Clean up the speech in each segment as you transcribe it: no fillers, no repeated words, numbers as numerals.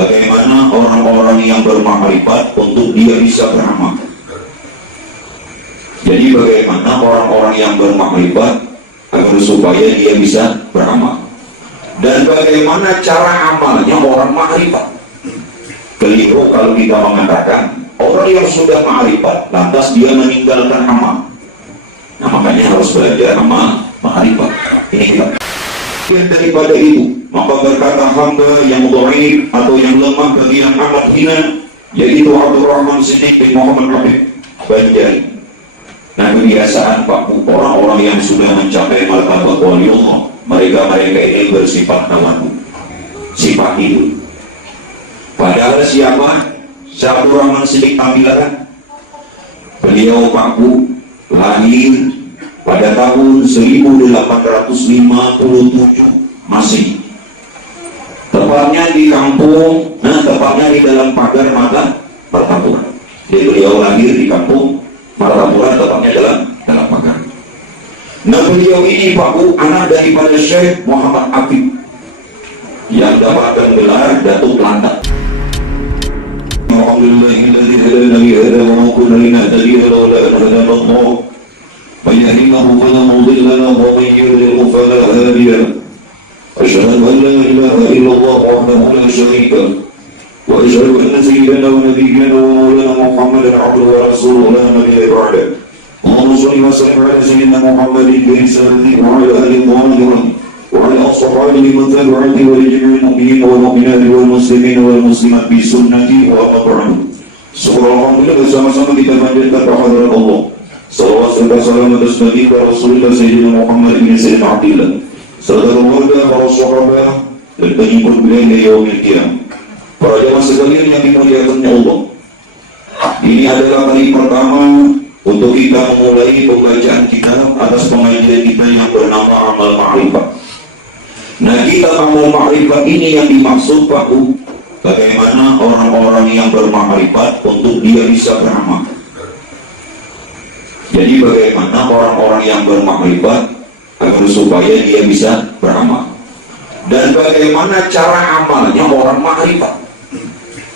bagaimana orang-orang yang bermakrifat untuk dia bisa beramal. Jadi bagaimana orang-orang yang bermakrifat agar supaya dia bisa beramal, dan bagaimana cara amalnya orang makrifat. Keliru kalau kita mengatakan orang yang sudah makrifat lantas dia meninggalkan amal. Nah, makanya harus belajar amal makrifat. Ini kita. Daripada itu, maka berkata hamba yang dhaif atau yang lemah bagi yang amat hina, yaitu Abdurrahman Siddiq bin Muhammad Rabi' Banjari. Nah, kebiasaan Pak, orang-orang yang sudah mencapai martabat waliullah, mereka ini bersifat tawadu, sifat itu. Padahal siapa? Abdurrahman Siddiq tampilan. Beliau Pak Bu lahir pada tahun 1857 Masih. Tepatnya di kampung, tepatnya di dalam pagar Martapura. Jadi beliau lahir di kampung Martapura, tepatnya dalam pagar. Nah, beliau ini Pak Bu anak daripada Syekh Muhammad Afif yang dapatkan gelar Datuk Lantak. Alhamdulillahilladzi hadana li hadza wa ma kunna linahtadiya laula an hadana Allah. Man yahdihillahu fala mudilla lahu wa man yudlil fala hadiya lahu. Asyhadu an la ilaha illallah wahdahu la syarika lahu wa asyhadu anna sayyidana wa nabiyyana wa maulana Muhammadan abduhu wa rasuluhu la nabiyya ba'dahu. Allahumma shalli wa sallim ala sayyidina Muhammadin bi ihsanihi wa ala alihi wa sahbihi وعلى أصحابه من تبعه ولجميع المؤمنين والمؤمنات والمسلمين والمسلمات بسنته وأما بعد. Alhamdulillah, bersama-sama kita panjatkan kehadirat Allah. Salawat serta salam atas Nabi Rasulullah Sayyidina Muhammad bin Sayyidina Abdillah serta keluarga, para sahabat dan pengikut beliau hingga yaumil qiyamah. Para jamaah sekalian yang dimuliakan Allah, ini adalah kali pertama untuk kita memulai pembacaan kitab atas pengajian kita yang bernama Amal Ma'rifat. Nah, kita amal makrifat ini yang dimaksud Pak Bu, bagaimana orang-orang yang bermakrifat untuk dia bisa beramal. Jadi bagaimana orang-orang yang bermakrifat agar supaya dia bisa beramal, dan bagaimana cara amalnya orang makrifat.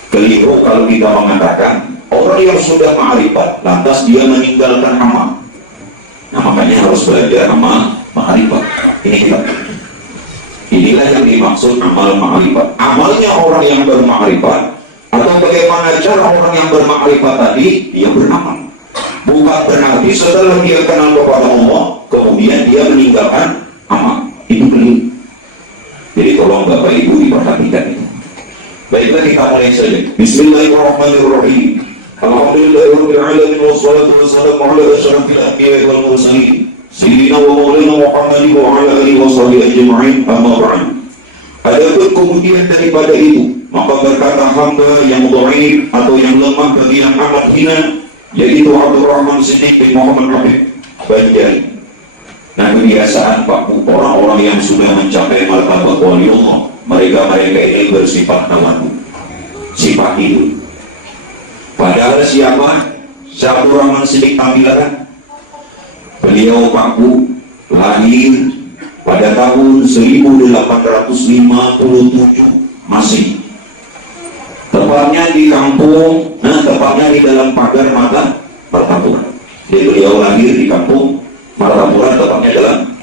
Keliru kalau kita mengatakan orang yang sudah makrifat lantas dia meninggalkan amal. Nah, makanya harus belajar amal makrifat. Ini kita. Inilah yang dimaksud amal makrifat. Amalnya orang yang bermakrifat, atau bagaimana cara orang yang bermakrifat tadi dia beramal. Bukan berarti setelah dia kenal kepada Allah kemudian dia meninggalkan amal. Itu keliru. Jadi tolong Bapak Ibu diperhatikan itu. Baiklah, kita mulai saja. Bismillahirrahmanirrahim. Alhamdulillahirabbil alamin wassalatu wassalamu ala asyrafil anbiya'i wal mursalin Sayyidina wa maulana Muhammad wa ala alihi wa sahbihi ajma'in, amma ba'd. Adapun kemudian daripada itu, maka berkata hamba yang dhaif atau yang lemah bagi yang amat hina, yaitu Abdurrahman Siddiq bin Muhammad Rabi' Banjari. Nah, kebiasaan Pak Bu, orang-orang yang sudah mencapai martabat waliullah, mereka ini bersifat tawadu, sifat itu. Padahal siapa? Abdurrahman Siddiq tampilan. Beliau Pak Bu lahir pada tahun 1857 Masih. Tepatnya di kampung, tepatnya di dalam pagar Martapura. Jadi beliau lahir di kampung Martapura, tepatnya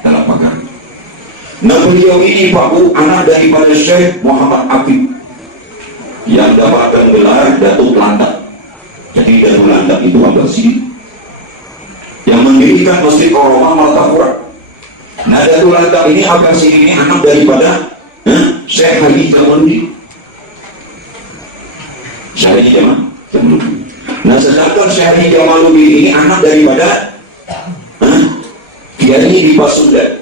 dalam pagar. Nah, beliau ini Pak Bu anak daripada Syekh Muhammad Afif yang dapatkan gelar Datuk Lantak. Jadi Datuk Lantak itu apa sih? Yang mendirikan Masjid Al-Rahmah Martapura. Nah, Datuk Lantak ini Abasi ini anak daripada Syekh Haji Jamaluddin. Syekh Haji Jamaluddin. Nah, sedangkan Syekh Haji Jamaluddin ini anak daripada Kiai di Pasundan.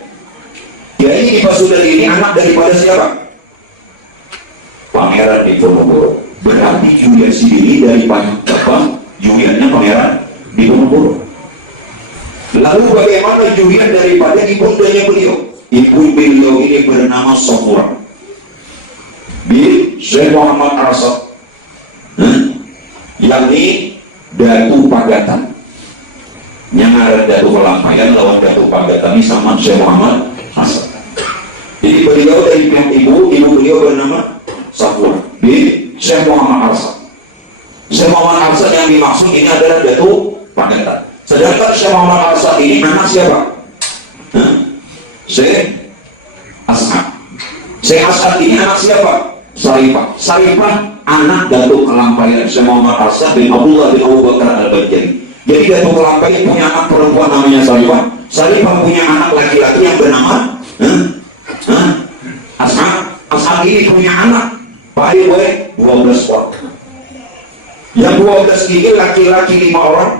Kiai di Pasundan ini anak daripada siapa? Pangeran Diponegoro. Berarti Julian sendiri dari Bapak Juliannya Pangeran Diponegoro. Lalu bagaimana Julian daripada ibundanya beliau? Ibu beliau ini bernama Sofura bin Syekh Muhammad Arasat, yakni Datu Pagatan. Yang ada Datu Pelampayan lawan Datu Pagatan ini sama Syekh Muhammad Arasat. Jadi beliau dari pihak ibu beliau bernama Sofura bin Syekh Muhammad Arsad. Syekh Muhammad Arsad yang dimaksud ini adalah Datuk Pagetan. Sedangkan Syekh Muhammad Arsad ini anak siapa? Syekh As'ad. Syekh As'ad ini anak siapa? Sarifah. Sarifah anak Datuk Kelampaian Syekh Muhammad Arsad bin Abdullah bin Abu Bakar Al-Bajjali. Jadi Datuk Kelampaian punya anak perempuan namanya Sarifah. Sarifah punya anak laki-laki yang bernama As'ad. As'ad ini punya anak paling baik 12 orang. Yang 12 ini laki-laki 5 orang,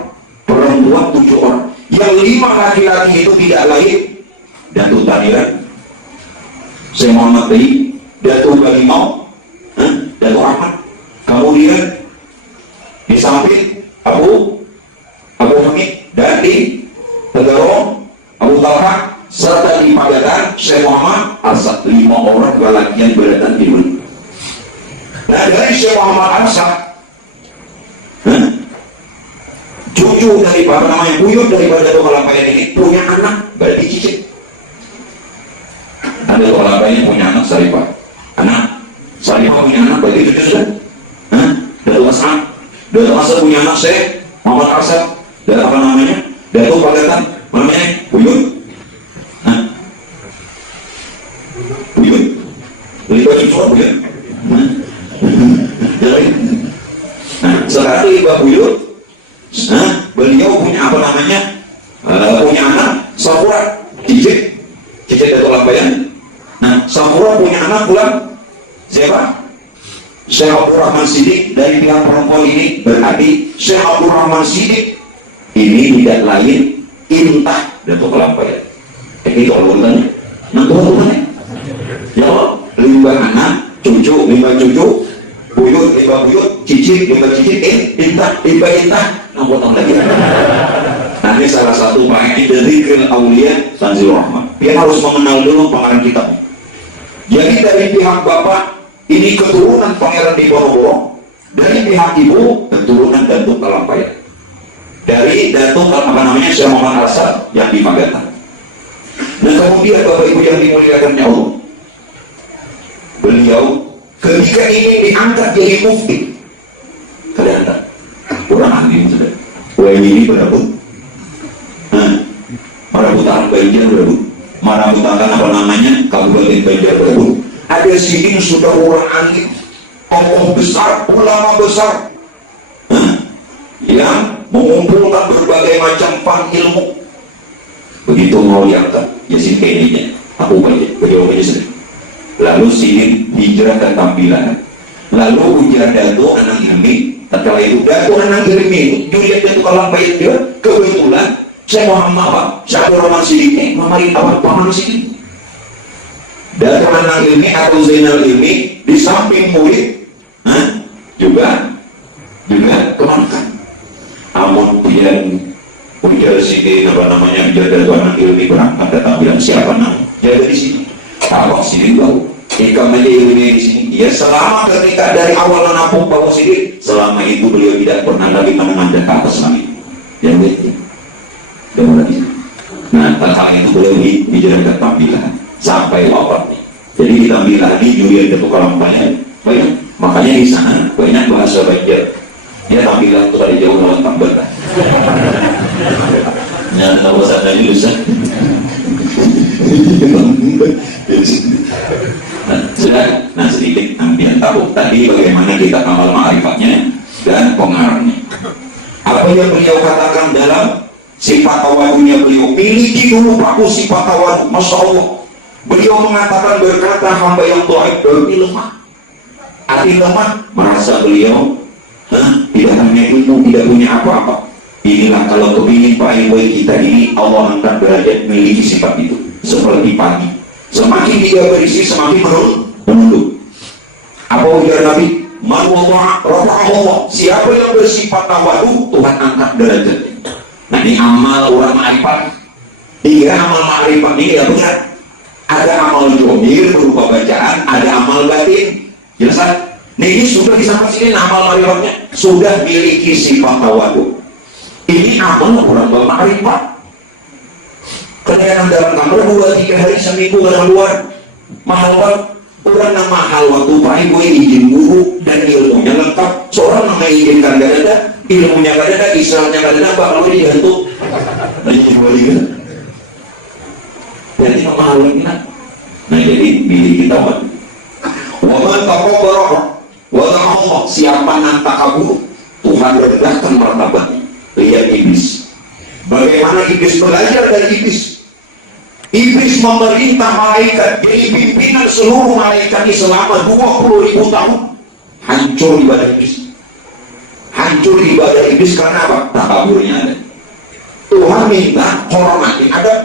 perempuan 7 orang. Yang 5 laki-laki itu tidak lain Datuk Taniran, Syekh Muhammad Tayyib, Datuk Balimau, Datuk Ahmad. Kemudian di samping Abu Hamid, dan di Tegarong Abu Talha, serta di Pagetan Syekh Muhammad Arsad. 5 orang lelaki yang berdatang di dunia. Nah, dari Syekh Muhammad Arsad, cucu dari buyut daripada Datuk Kelampaian ini punya anak, berarti cicit. Ada Datuk Kelampaian punya anak Sarifah. Anak Sarifah punya anak, berarti cucu sudah. Datuk As'ad. Datuk As'ad punya anak Syekh Muhammad Arsad. Dan apa namanya? Datuk Pagetan, namanya buyut. Buyut. Libat cucu buyut. Nah, sekarang Libat buyut. Beliau punya apa namanya? Punya anak Safura, cicit Datuk Kelampaian. Nah, Safura punya anak pula siapa? Syekh Abdul Rahman Siddiq. Dari pihak perempuan ini berarti Syekh Abdul Rahman Siddiq ini tidak lain Intah Datuk Kelampaian. Itu urutannya. Nah, urutannya. Ya, 5 anak, cucu, 5 cucu, buyut, 5 buyut, cicit, 5 cicit, Intah, 5 Intah. Nombor tahun lagi. Nah, ini salah satu faedah dari Zikrul Auliya Tanzilur Rahmah. Dia harus mengenal dulu pengarang kitab. Jadi dari pihak bapak ini keturunan Pangeran Diponegoro, dari pihak ibu keturunan Datuk Kelampaian. Dari Datuk Syekh Muhammad Arsad yang di Pagetan. Dan kemudian Bapak Ibu yang dimuliakannya Allah, beliau ketika ini diangkat jadi mufti, kalian tak kurang ahli sudah. ini berebut, merebutan Banjar berebut, merebutan apa namanya Kabupaten Banjar berebut. Ada sini sudah orang ahli, tokoh besar, ulama besar, yang mengumpulkan berbagai macam fан ilmu. Begitu mau diangkat, ya si kayaknya aku baca, beliau baca sendiri. Lalu sini hijrah dan tampilan. Lalu ujar Datuk Anang Ilmi. Setelah itu Datuk Anang Ilmi Juliet Datuk Kelampaian dia kebetulan saya Muhammad Syekh Abdul Rahman Siddiq memari awal paman Siddiq. Datuk Anang Ilmi atau Zainal Ilmi di samping murid juga kemanakan. Amun yang ujar sini apa namanya ujar Datuk Anang Ilmi berangkat datang bilang siapa nama jaga di sini. Kalau sini tahu ikan aja ilmunya di sini. Ya selama ketika dari awal menampung bawa sini, selama itu beliau tidak pernah lagi menangan ke atas lagi. Yang itu, lagi. Nah, hal itu beliau dijalankan tampilan sampai wafat. Jadi di tampilan ini Julian Datuk Kelampaian banyak. Makanya di sana banyak bahasa Banjar. Ya tampilan itu ada jauh lawan tambah. Nah, tahu bahasa ini bisa. Nah, sedikit ambil tahu tadi bagaimana kita amal ma'rifatnya dan pengaruhnya. Apa yang beliau katakan dalam sifat tawadunya beliau, miliki dulu aku sifat tawadu. Masya Allah, beliau mengatakan berkata hamba yang dhaif berarti lemah, hati lemah, merasa beliau tidak punya ilmu, tidak punya apa-apa. Inilah kalau kepingin baik-baik kita ini Allah angkat derajat memiliki sifat itu. Seperti pagi, semakin dia berisi semakin menunduk. Apa ujar Nabi? Man wada'a rafa'ahullah. Siapa yang bersifat tawadu, Tuhan angkat derajatnya. Nah, ini amal orang ma'rifat. Amal ma'rifat ini ya benar. Ada amal zahir berupa bacaan, ada amal batin. Jelas kan? Ini sudah disama sini amal ma'rifatnya sudah miliki sifat tawadu. Ini amal orang ma'rifat. Kadang-kadang dalam kamar 2-3 hari seminggu kadang luar mahal orang yang mahal waktu baik gue izin guru dan ilmu gak ada, ilmunya gak ada, Israelnya gak ada, bakal digantung. Hanya juali kan? Jadi memahalin kita. Nah jadi bilik kita apa? Waman takobara wala Allah, siapa yang takabur, Tuhan rendahkan martabatnya. Lihat iblis. Bagaimana iblis belajar dari iblis? Iblis memerintah malaikat, jadi pimpinan seluruh malaikat selama 20.000 tahun. Hancur ibadah iblis. Hancur ibadah iblis karena apa? Takaburnya ada. Tuhan minta hormati Adam.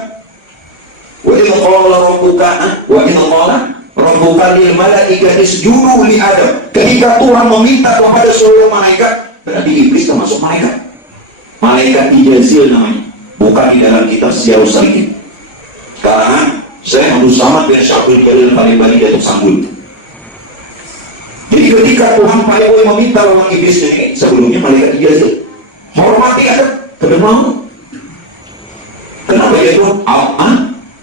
Wa idza qala rabbuka lil malaikati isjudu li Adam. Ketika Tuhan meminta kepada seluruh malaikat, berarti iblis termasuk malaikat. Malaikat dijazil namanya, bukan di dalam kitab Syiarus Salikin. Sekarang saya Abdul Samad bin Syabul Jalil Palembang jatuh sanggul. Jadi ketika Tuhan Palembang meminta orang iblis ini, sebelumnya malaikat dijazil, hormati Adam, kedemang. Kenapa ya Tuhan?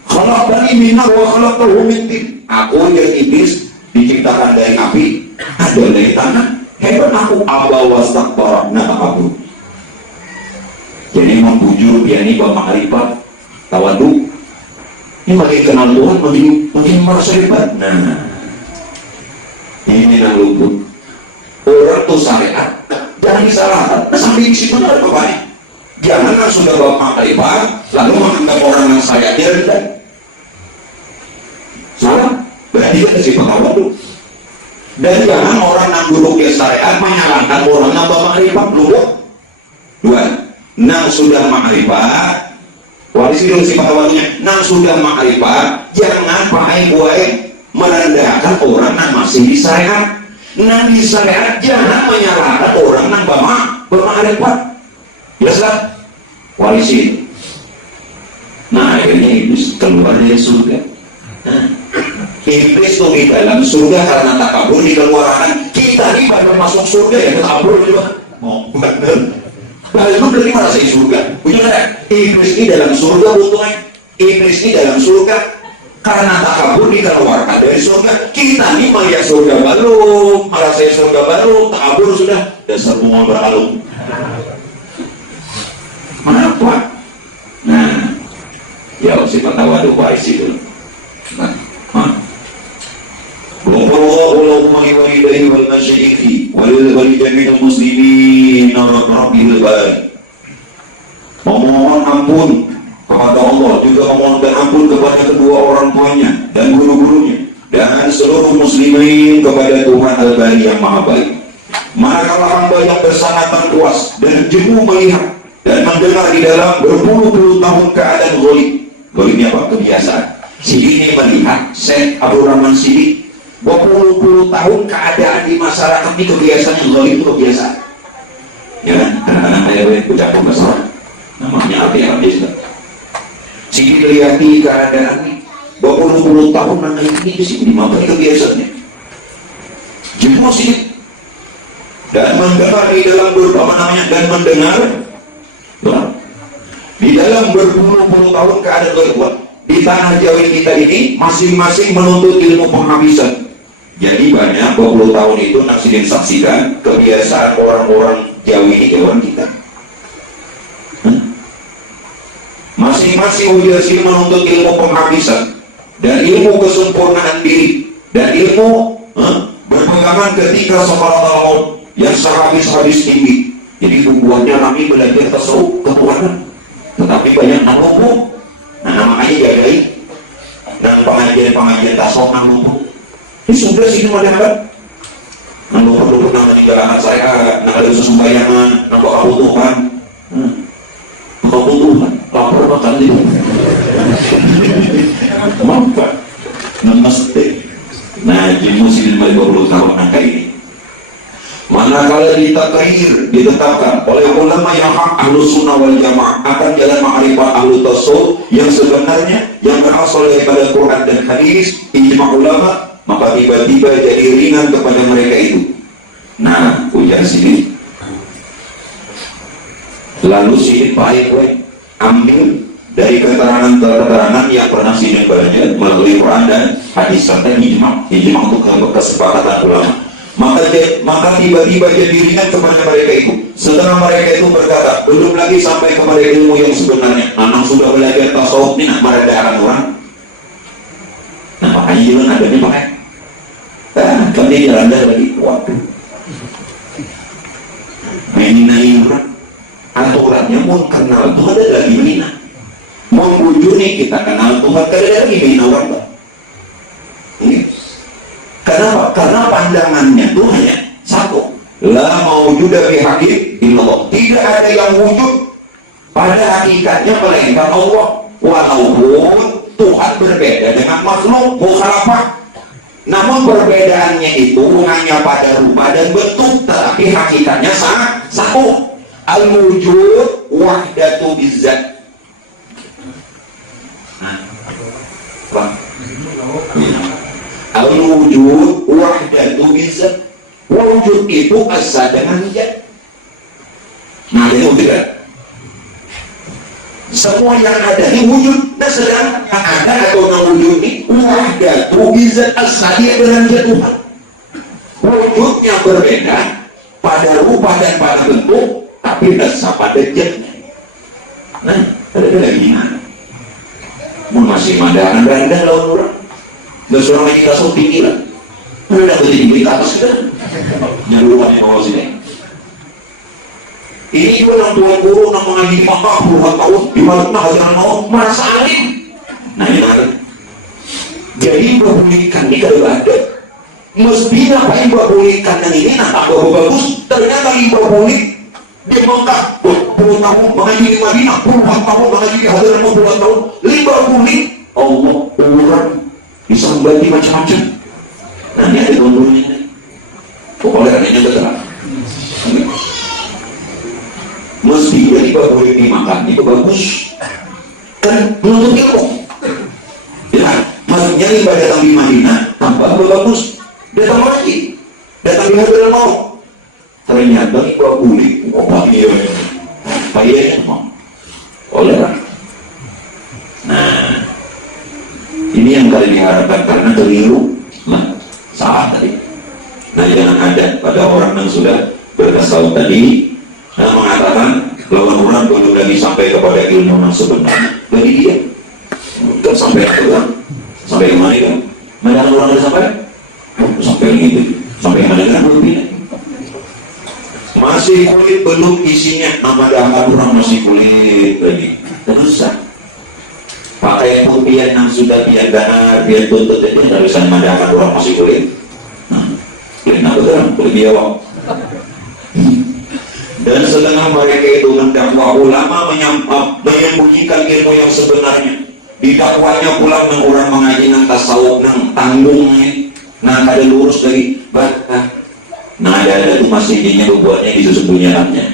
Khalaqtani min nar wa khalaqtahu min tin. Aku dan iblis diciptakan dari api, ada dari tanah. Hebat aku, aba wastakbara, nah aku. Jadi membujur dia ini bapak Arifat tawadu. Ini makin kenal Tuhan, makin merasa hebat. Nah, ini yang luput. Orang tuh syariat jangan disalahkan. Sampai di situ ada apa-apa. Jangan sudah bapak Arifat lalu menganggap orang yang saya dia rendah. Salah, berarti dia kasih tawadu. Dan jangan orang yang duduk di syariat menyalahkan orang yang bapak Arifat dulu. Dua. Nang sudah makrifat, walisi dulu sifat awalnya. Nang sudah makrifat, jangan pakai merendahkan orang yang masih di syariat. Nang di syariat jangan menyalahkan orang yang bermakrifat. Jelas kan? Walisi. Nah akhirnya iblis keluar dari surga. Iblis tuh di dalam surga karena takabur dikeluarkan. Kita ini baru masuk surga ya takabur juga. Mau bener. Lalu berarti merasa di surga. Punya nggak? Iblis ini dalam surga untungnya. Iblis ini dalam surga karena takabur dikeluarkan dari surga. Kita ini melihat surga baru, merasa surga baru, takabur sudah dasar bunga beralung. Kenapa? Nah, ya sifat tawadu baik itu. Allahumma wa ilaihi wal masyayikhi wal jami'il muslimin rabbil alamin. Memohon ampun kepada Allah, juga memohonkan ampun kepada kedua orang tuanya dan guru-gurunya dan seluruh muslimin kepada Tuhan Al-Bari yang Maha Baik. Manakala hamba yang bersangatan puas dan jemu melihat dan mendengar di dalam berpuluh-puluh tahun keadaan ghalib. Ghalibnya apa? Kebiasaan. Sini melihat Syekh Abdul Rahman Sidi berpuluh-puluh tahun keadaan di masyarakat ini kebiasaan yang ghalib itu kebiasaan. Ya kan? Anak-anak saya ucapkan masalah namanya hati-hati. Sidi melihat keadaan ini berpuluh-puluh tahun anak ini di sini dimana kebiasaannya. Jemu Sidi dan mendengar di dalam dan mendengar di dalam berpuluh-puluh tahun keadaan ghalib. Di tanah Jawa kita ini masing-masing menuntut ilmu penghabisan. Jadi banyak 20 tahun itu naksudin saksikan kebiasaan orang-orang Jawa ini kawan kita. Masing-masing ujian sini menuntut ilmu penghabisan dan ilmu kesempurnaan diri dan ilmu berpegangan ketika sekolah yang sehabis-habis tinggi. Jadi bukuannya kami belajar tasawuf ketuhanan, tetapi banyak nanggung. Nah makanya jagain dan pengajian tasawuf nanggung. Ini sudah sih cuma dapat nanggung perlu nama di kalangan saya, nak ada sesembayangan, nampak kebutuhan, lapor makan di mampu, namaste. Nah jadi muslim 20 tahun angka ini. Manakala ditetapkan oleh ulama yang hak ahlus sunnah wal jamaah akan jalan ma'rifat ahlu tasawuf yang sebenarnya yang berasal daripada Quran dan hadis ijma ulama, maka tiba-tiba jadi ringan kepada mereka itu. Nah ujian sini lalu sini baik ambil dari keterangan yang pernah sini belajar melalui Quran dan hadis serta ijma untuk kesepakatan ulama. Maka tiba-tiba jadi ringan kepada mereka itu. Setelah mereka itu berkata, belum lagi sampai kepada ilmu yang sebenarnya. Anak sudah belajar tasawuf ini, nak merendahkan orang. Nah makanya jalan adanya pakai. Kan dia jalan lagi. Waduh. Mainin orang. Aturannya mau kenal Tuhan ada lagi menina. Mau bujuni kita kenal Tuhan ada lagi menina orang. Kenapa? Karena pandangannya itu hanya satu. La maujuda fi hakim illallah. Tidak ada yang wujud pada hakikatnya melainkan Allah. Walaupun Tuhan berbeda dengan makhluk, mukhalafah. Namun perbedaannya itu hanya pada rupa dan bentuk, tetapi hakikatnya sangat satu. Al-wujud wahdatu bizzat. Al-wujud wahdatu bizzat. Wujud itu asa dengan zat. Nah ini tidak. Semua yang ada ini wujud. Nah sedang yang ada atau yang wujud ini wahdatu bizzat, asa dia dengan zat Tuhan. Wujudnya berbeda pada rupa dan pada bentuk, tapi asa pada zatnya. Nah ada lagi mana? Masih mandangan rendah lawan orang. Gak seorang lagi kasut tinggi lah. Udah berdiri di atas sudah. Nyaluan yang bawah sini. Ini juga yang tua guru yang mengaji di Makkah puluhan tahun di Madinah hajaran mau merasa alim. Nah ini ada. Jadi berbulikan ini kalau ada. Mestinya apa yang berbulikan yang ini nah bagus. Ternyata yang berbulik di Makkah puluhan tahun mengaji di Madinah puluhan tahun mengaji di hajaran mau puluhan tahun. Lima bulik Allah orang bisa membantu macam-macam. Nanti ada gondolnya. Oleh anehnya betul. Mesti jadi boleh dimakan itu bagus. Kan menuntut ilmu. Ya, maksudnya ibadah datang di Madinah tambah bagus. Datang lagi, datang di Hadramaut mau. Ternyata ibadah boleh. Oh iya, payahnya mau. Oleh. Nah, ini yang kalian diharapkan karena keliru. Nah, salah tadi. Nah, jangan ada pada orang yang sudah bertasawuf tadi yang mengatakan lawan orang belum lagi sampai kepada ilmu yang sebenarnya. Jadi dia kan sampai apa? Sampai kemana kan? Mana orang sudah sampai? Sampai gitu. Sampai mana kan belum pindah. Masih kulit belum isinya. Nama dapat orang masih kulit lagi. Terus pakai putihan yang sudah biar dahar, biar tuntut jadi terusan madakan orang masih kulit. Nah, betul, kulit biawak. Dan setengah mereka itu mendakwa ulama menyembunyikan ilmu yang sebenarnya. Didakwanya pulang ng orang mengaji ng tasawuf ng tanggungnya. Nah, ada lurus dari bahkan. Nah, ada itu masih buatnya disembunyikannya.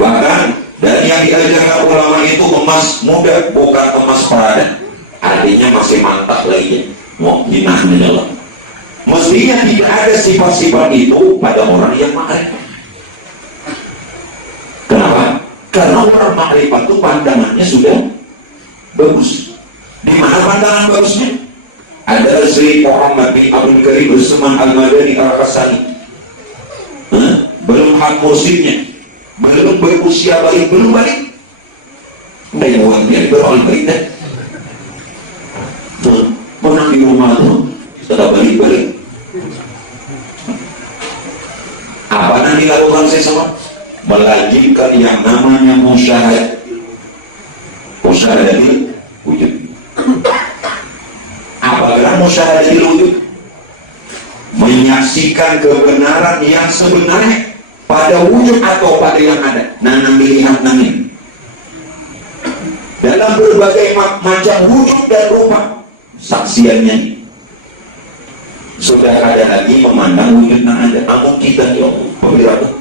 Bahkan dari yang diajarkan ulama itu emas muda bukan emas perada. Artinya masih mantap lagi. Mau jinahnya lah. Mestinya tidak ada sifat-sifat itu pada orang yang makrifat. Kenapa? Karena orang makrifat itu pandangannya sudah bagus. Di mana pandangan bagusnya? Ada Sri Muhammad bin Abdul Karim Usman Al-Madani Al-Qasani. Belum hak musimnya, belum berusia balik, belum balik. Nggak yang uangnya berolah balik deh. Pernah di rumah tuh, setelah balik. Apa yang dilakukan sesama? Melajimkan yang namanya musyahad. Musyahad itu wujud. Apabila musyahad itu wujud, menyaksikan kebenaran yang sebenarnya pada wujud atau pada yang ada. Nanam dilihat namin dalam berbagai macam wujud dan rupa saksiannya. Sudah ada lagi memandang wujud yang ada. Namun kita ya wabiratu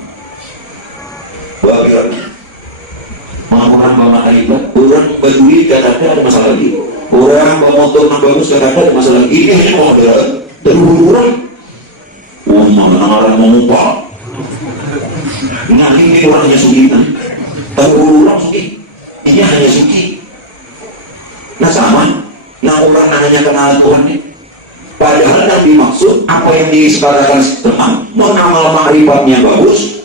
orang bawa kalimat, orang berduit kadang-kadang ada masalah lagi, orang bawa motor yang bagus kadang-kadang ada masalah lagi. Ini modal terhubung mana orang mau upah. Nah ini orangnya sugi kan, terhubung orang sugi. Ini hanya sugi. Nah sama, nah orang hanya kenal Tuhan ini. Padahal yang dimaksud apa yang disepakatkan setelah mengamal ma'rifatnya bagus,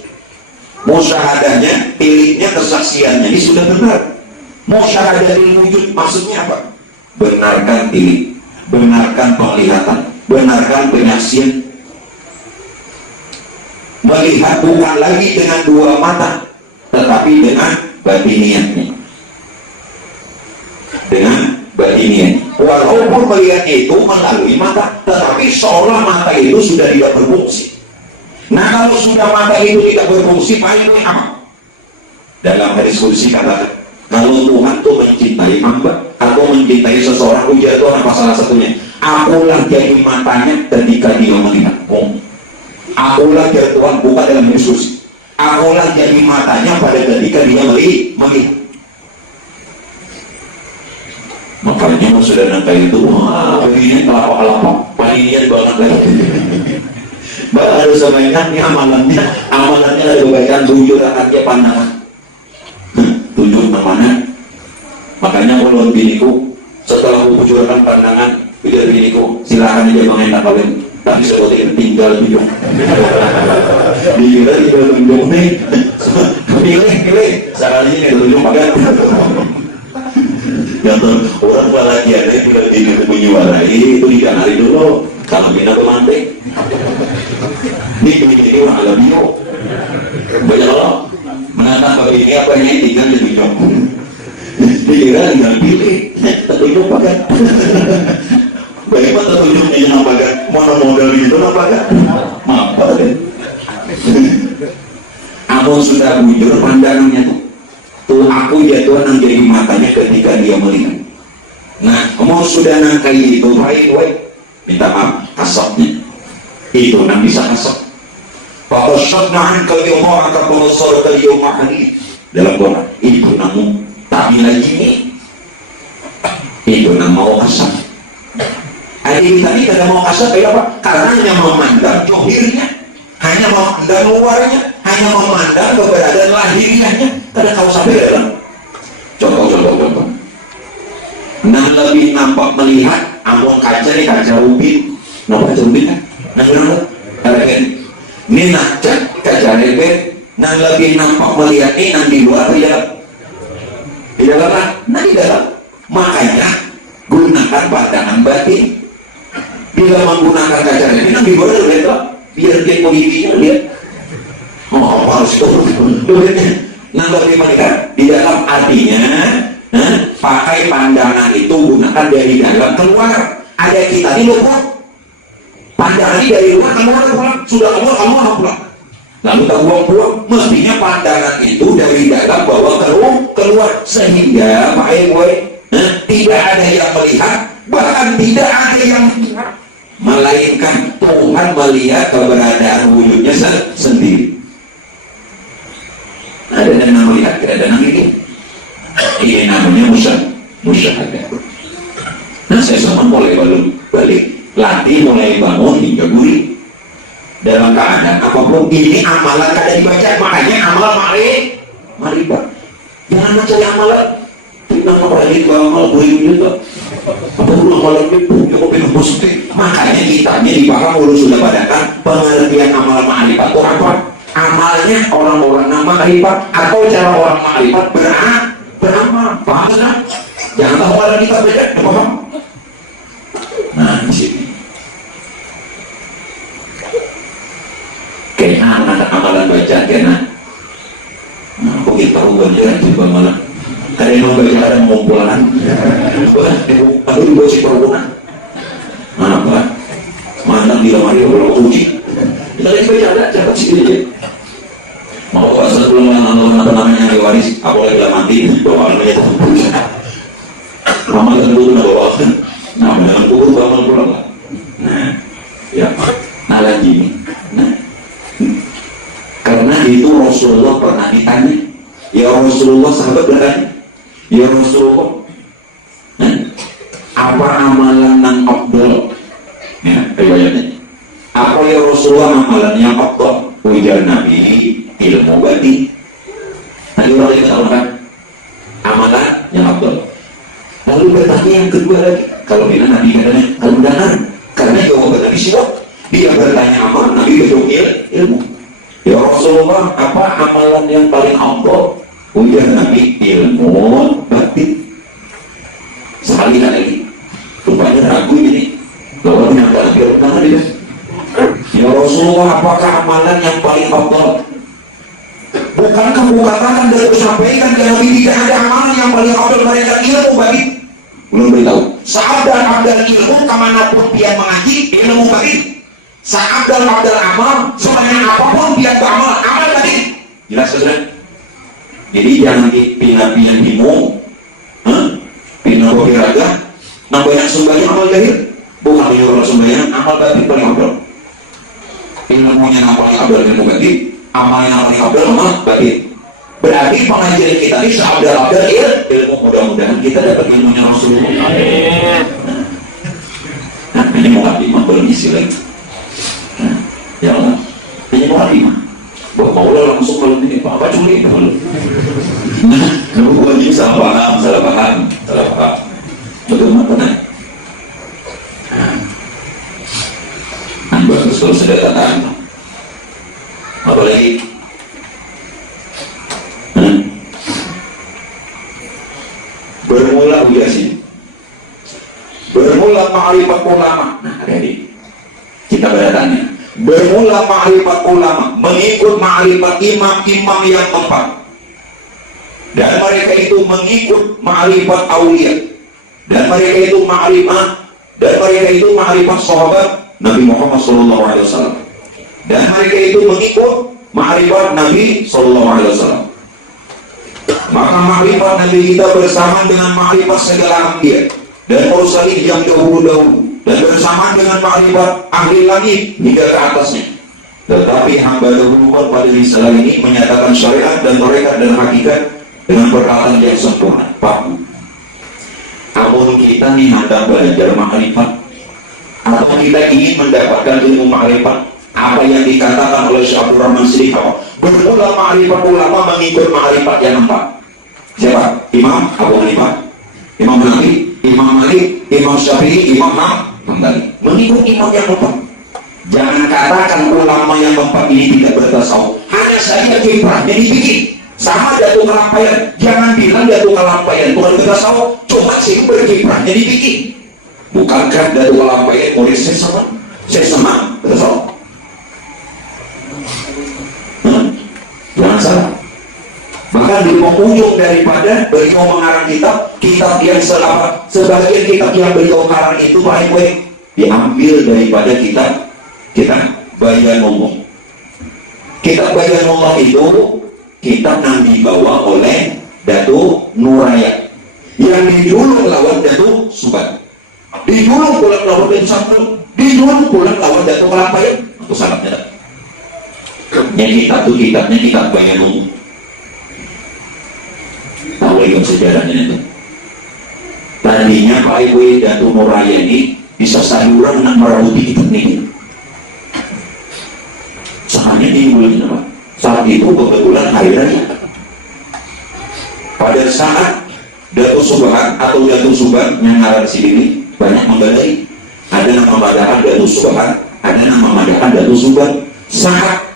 musyahadahnya, tiliknya, kesaksiannya ini sudah benar. Musyahadatul wujud maksudnya apa? Benarkan tilik, benarkan penglihatan, benarkan penyaksian. Melihat bukan lagi dengan dua mata, tetapi dengan batiniatnya. Dengan batiniat. Walaupun melihat itu melalui mata, tetapi seolah mata itu sudah tidak berfungsi. Nah, kalau sudah mata itu tidak berfungsi, paling apa? Dalam hadis qudsi kata, kalau Tuhan tuh mencintai hamba atau mencintai seseorang, ujar Tuhan apa salah satunya? Akulah jadi matanya ketika dia melihat. Akulah jadi Tuhan, bukan dalam hadis qudsi. Akulah jadi matanya pada ketika dia melihat. Makanya kalau sudah nangka itu, wah, begini kelapa-kelapa, paninian banget lagi. Baru sebenarnya amalannya ada kebaikan, tujuh akadnya pandangan. Tujuh namanya. Makanya kalau biniku, setelah mengucurkan pandangan, biar biniku, silakan aja bang enak kawin. Tapi sebetulnya tinggal tujuh. Tinggal tujuh nih. Pilih. Sekarang ini tujuh pakai. Yang orang pelajaran itu bila ini menyuarai itu dikanali dulu kalau bina pemantik ini orang lebih banyak loh menantang bagi ini apa ini tinggal di tunjuk dikira tinggal pilih tunjuk pakai bagaimana tunjuknya yang nampakan model gitu nampakan apa deh amun sudah bujur pandangannya tuh aku jatuh nang jadi matanya ketika dia melihat. Nah, mau sudah nang kayak itu baik, minta maaf kasapnya. Itu nang bisa kasap. Fakoshatna ankal yawma atau fakosaratal yawma hari dalam Quran. Itu namu tapi lagi ini. Itu nang mau kasap. Hari tadi tidak mau kasap kayak apa? Karena hanya memandang johirnya, hanya memandang luarnya, hanya memandang keberadaan lahiriahnya. Karena kalau sampai dalam contoh nah lebih nampak melihat among kaca nih, kaca rubin nampak kaca rubin kan? Nah ini kaca rebet nah lebih nampak melihat ini di luar di dalam nah di dalam makanya gunakan pandangan batin bila menggunakan kaca rebet di luar lihat biar dia politiknya lihat harus itu nah bagaimana di dalam artinya pakai pandangan itu gunakan dari dalam keluar. Ada kita di luar pandangan dari luar keluar sudah keluar lalu tak buang mestinya pandangan itu dari dalam bawa keluar sehingga tidak ada yang melihat bahkan tidak ada yang melihat melainkan Tuhan melihat keberadaan wujudnya sendiri. Ada yang melihat, tidak ada yang ini. Ini namanya musyahadah. Nah, saya sama mulai balik, latih mulai bangun hingga gurih. Dalam keadaan apapun ini amalan kada dibaca, makanya amal ma'rifat. Jangan mencari amalan. Kita ngomongin amal gurih juga. Apa ulang malam itu? Ya kok pengen positif. Makanya kitanya dipaham urus sudah padakan pengertian amal ma'rifat itu apa? Amalnya orang-orang nama ma'rifat atau cara orang ma'rifat beramal, paham kan? Jangan tahu kalau kita beda, paham? Nah, di sini kayaknya ada amalan baca kayaknya aku kita tahu banyak juga malah ada yang baca ada ngumpulan aku juga si perhubungan apa mantan di lemari orang uji kita lihat baca ada catat sini mau bahasa belum apa namanya yang diwaris apalagi lah mati bawa namanya itu ramalan dulu nak bawa nah dalam kubur bawa pulang lah nah ya nah lagi nih nah karena itu Rasulullah pernah ditanya ya Rasulullah sahabat bertanya ya Rasulullah nah, apa amalan yang afdal ya riwayatnya apa ya Rasulullah amalan yang afdal ujar Nabi ilmu batin. Nanti orang yang katakan amalan yang afdal. Lalu bertanya yang kedua lagi, kalau bila Nabi katanya al-mudahan, karena Rasulullah, apa amalan yang paling afdal? Ujar Nabi, ilmu batin. Sekali lagi, rupanya ragu ini. Kalau ternyata Nabi Rasulullah dia, ya Rasulullah, apakah amalan yang paling afdal? Bukankah katakan dan sampaikan ke Nabi tidak ada amalan yang paling afdal mereka ilmu batin? Belum beritahu. Seabdal ilmu kemanapun dia mengaji ilmu batin. Seabdal amal sebanyak apapun dia beramal amal batin. Jelas saudara? Jadi jangan dipindah-pindah ilmu, pindah olahraga, nah banyak sembahyang amal jahil, bukan menyuruh sembahyang amal batin paling afdal. Ilmunya yang paling afdal ilmu batin, amal yang paling afdal amal batin. Berarti pengajian kita ini seabdal ilmu, mudah-mudahan kita dapat ilmunya Rasulullah. Nah ini mukadimah belum isi lagi. Ya Allah, ini mukadimah. Bahwa langsung malam ini Pak curi dulu. Bukan salah paham. Bagaimana? Bagus kalau sudah datang. Apa lagi? Bermula ujian. Bermula ma'rifat ulama. Nah, jadi kita bertanya. Bermula ma'rifat ulama, mengikut ma'rifat imam-imam yang empat, dan mereka itu mengikut ma'rifat aulia, dan mereka itu ma'rifat sahabat Nabi Muhammad SAW, dan mereka itu mengikut ma'rifat Nabi SAW. Maka ma'rifat Nabi kita bersamaan dengan ma'rifat segala anbiya dan mursalin yang dahulu-dahulu, dan bersamaan dengan ma'rifat ahli langit hingga ke atasnya. Tetapi hamba dahulu pada risalah ini menyatakan syariat dan mereka dan hakikat dengan perkataan yang sempurna. Pak, namun kita nih hendak belajar ma'rifat, atau kita ingin mendapatkan ilmu ma'rifat, apa yang dikatakan oleh Syekh Abdul Rahman Siddiq, bermula ma'rifat ulama mengikut ma'rifat yang empat. Siapa? Imam Abu Hanifah, Imam Nawawi, Imam Malik, Imam Syafi'i, Imam Hambali. Mengikut imam yang empat. Jangan katakan ulama yang empat ini tidak bertasawuf. Hanya saja kiprahnya dibikin. Sama jatuh kelampaian. Jangan bilang jatuh kelampaian bukan bertasawuf. Cuma sih berkiprahnya dibikin. Bukankah jatuh kelampaian oleh sesama bertasawuf? Jangan salah. Bahkan di penghujung daripada beliau mengarang kitab yang selama sebagian kitab yang beliau karang itu baik-baik diambil daripada kitab Bayanullah. Kitab Bayanullah itu kitab yang dibawa oleh Datuk Nuraya, yang dijuluk lawan Datuk Subat, dijuluk pulang lawan Datuk Sabtu, dijuluk pulang lawan Datuk Kelampaian. Itu sangatnya. Kitabnya kitab Bayanullah. Tahu lagi sejarahnya itu. Tadinya Pak Ibu Datuk Nuraya ini bisa sayuran nak merawati kitab ini. Soalnya di bulan apa? Saat itu kebetulan hari raya. Pada saat Datuk Subhan atau Datuk Subhan yang ngarang sini banyak membadai. Ada nama madahan Datuk Subhan, ada nama madahan Datuk Subhan. Saat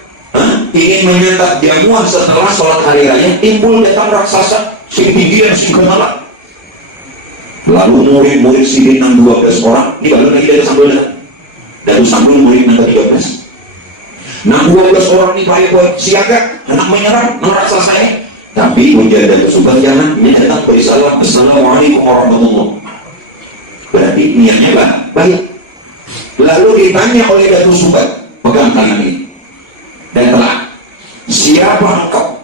ingin menyantap jamuan setelah sholat hari raya, timbul datang raksasa si tinggi dan si kepala. Lalu murid-murid sidin 12 orang dibangun lagi dari Sambul dan Sambul murid yang 13. 12 orang ini baik-baik siaga hendak menyerang raksasa ini. Tapi menjaga kesukaan jangan datang berisalam assalamualaikum warahmatullah. Berarti niatnya baik. Lalu ditanya oleh Datuk Subat, pegang tangan ini dan telah, siapa engkau?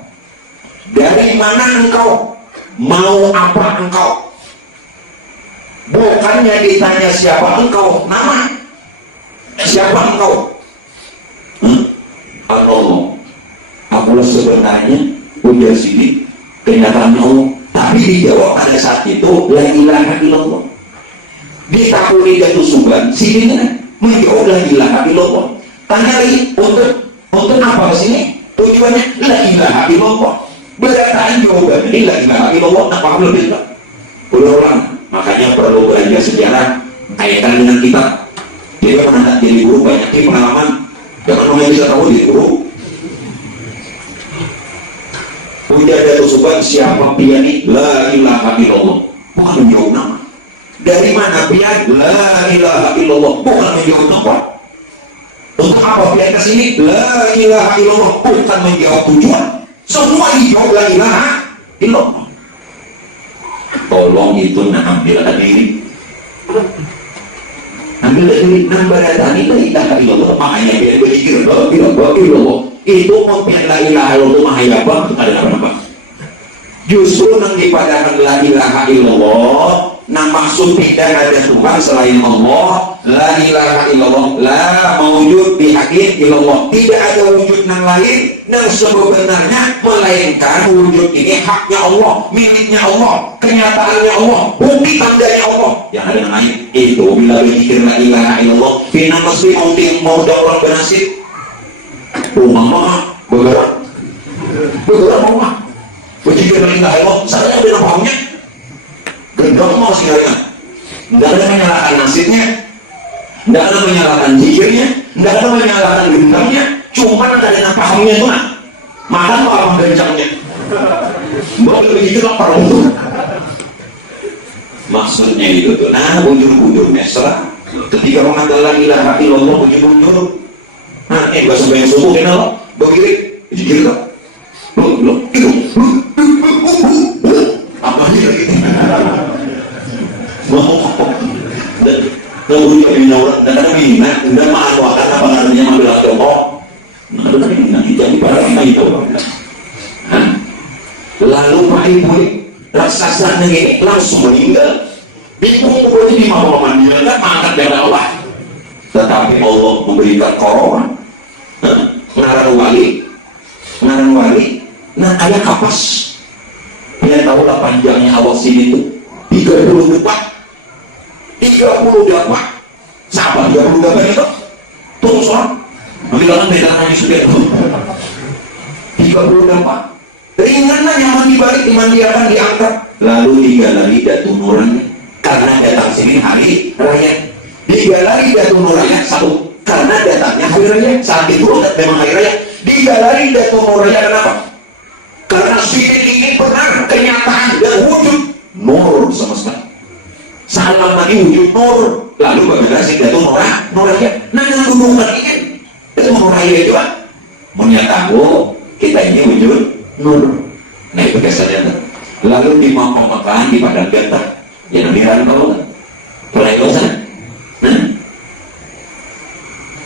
Dari mana engkau? Mau apa engkau? Bukannya ditanya siapa engkau, nama. Siapa engkau? Allah. Akulah sebenarnya udah sini kenyataan Allah. Tapi dijawab pada saat itu la ilaha illallah. Ditakuni Datuk Suban, sininya menjawab la ilaha illallah. Tanya lagi untuk apa sini? Tujuannya la ilaha illallah. Berkataan jawabannya la ilaha illallah. Apa lebih tak? Ulang. Makanya perlu belajar sejarah kaitan dengan kita. Jadi pernah jadi guru banyak pengalaman. Jangan orang yang bisa tahu jadi guru. Udah ada usupan siapa pria ini? La ilaha illallah. Bukan menjawab nama. Dari mana pria? La ilaha illallah. Bukan menjawab nama. Untuk apa pria kesini? La ilaha illallah. Bukan menjawab tujuan. Semua dijawab la ilaha illallah. Tolong itu ambil diri. Ambil diri. Nambah data ini la ilaha illallah. Makanya biar berpikir la ilaha illallah. Itu mungkin la ilaha illallah mahaya banget ada apa-apa. Justru nang dipadakan la ilaha illallah nang maksud tidak ada Tuhan selain Allah. La ilaha illallah la mawujud bihaqqin illallah, tidak ada wujud nang lain nang sebenarnya melainkan wujud ini haknya Allah, miliknya Allah, kenyataannya Allah, bukti tandanya Allah. Yang ada yang lain itu bila berpikir la ilaha illallah fina masri untuk mau orang bernasib rumah mah bergerak rumah berpikir la ilaha illallah saya ada namanya gendong mau singgahnya, tidak ada menyalahkan nasibnya, tidak ada menyalahkan zikirnya, tidak ada menyalahkan gendongnya, cuma ada pahamnya itu nak makan apa apa kencangnya baru begitu lah perlu maksudnya itu tuh. Nah bujur-bujur mesra ketika mengatakan la ilaha illallah bujur-bujur. Nah gak sampai yang subuh kenal begitu zikir kok lo itu apa aja gitu mau dan ngebujuk minor dan ada minat dan maafkan apa namanya ambil agama ada minat jadi para kita itu. Lalu Pak Ibu raksasa ini langsung meninggal bingung pokoknya di malam dia kan mangkat dari Allah, tetapi Allah memberikan korban ngaran wali nah ada kapas dia tahulah panjangnya Allah sini itu 30 dapat siapa 30 dapat itu tunggu soal bilangan beda nanya sudah 30 dapat ringanlah yang mandi balik dimandiakan diangkat lalu digalari datu nurani karena datang sini hari raya, digalari datu nurani satu karena datangnya hari raya saat itu memang hari raya, digalari datu nurani kenapa? Karena sidik ini benar kenyataan dan wujud nur sama sekali. Salam tadi wujud nur, lalu bagaimana sih datu nurani? Nah yang dudukkan ini itu nurani juga menyatakan kita ini wujud nur. Nah itu kesadaran. Lalu di makan di padang datar yang dirantau pelayanan. Nah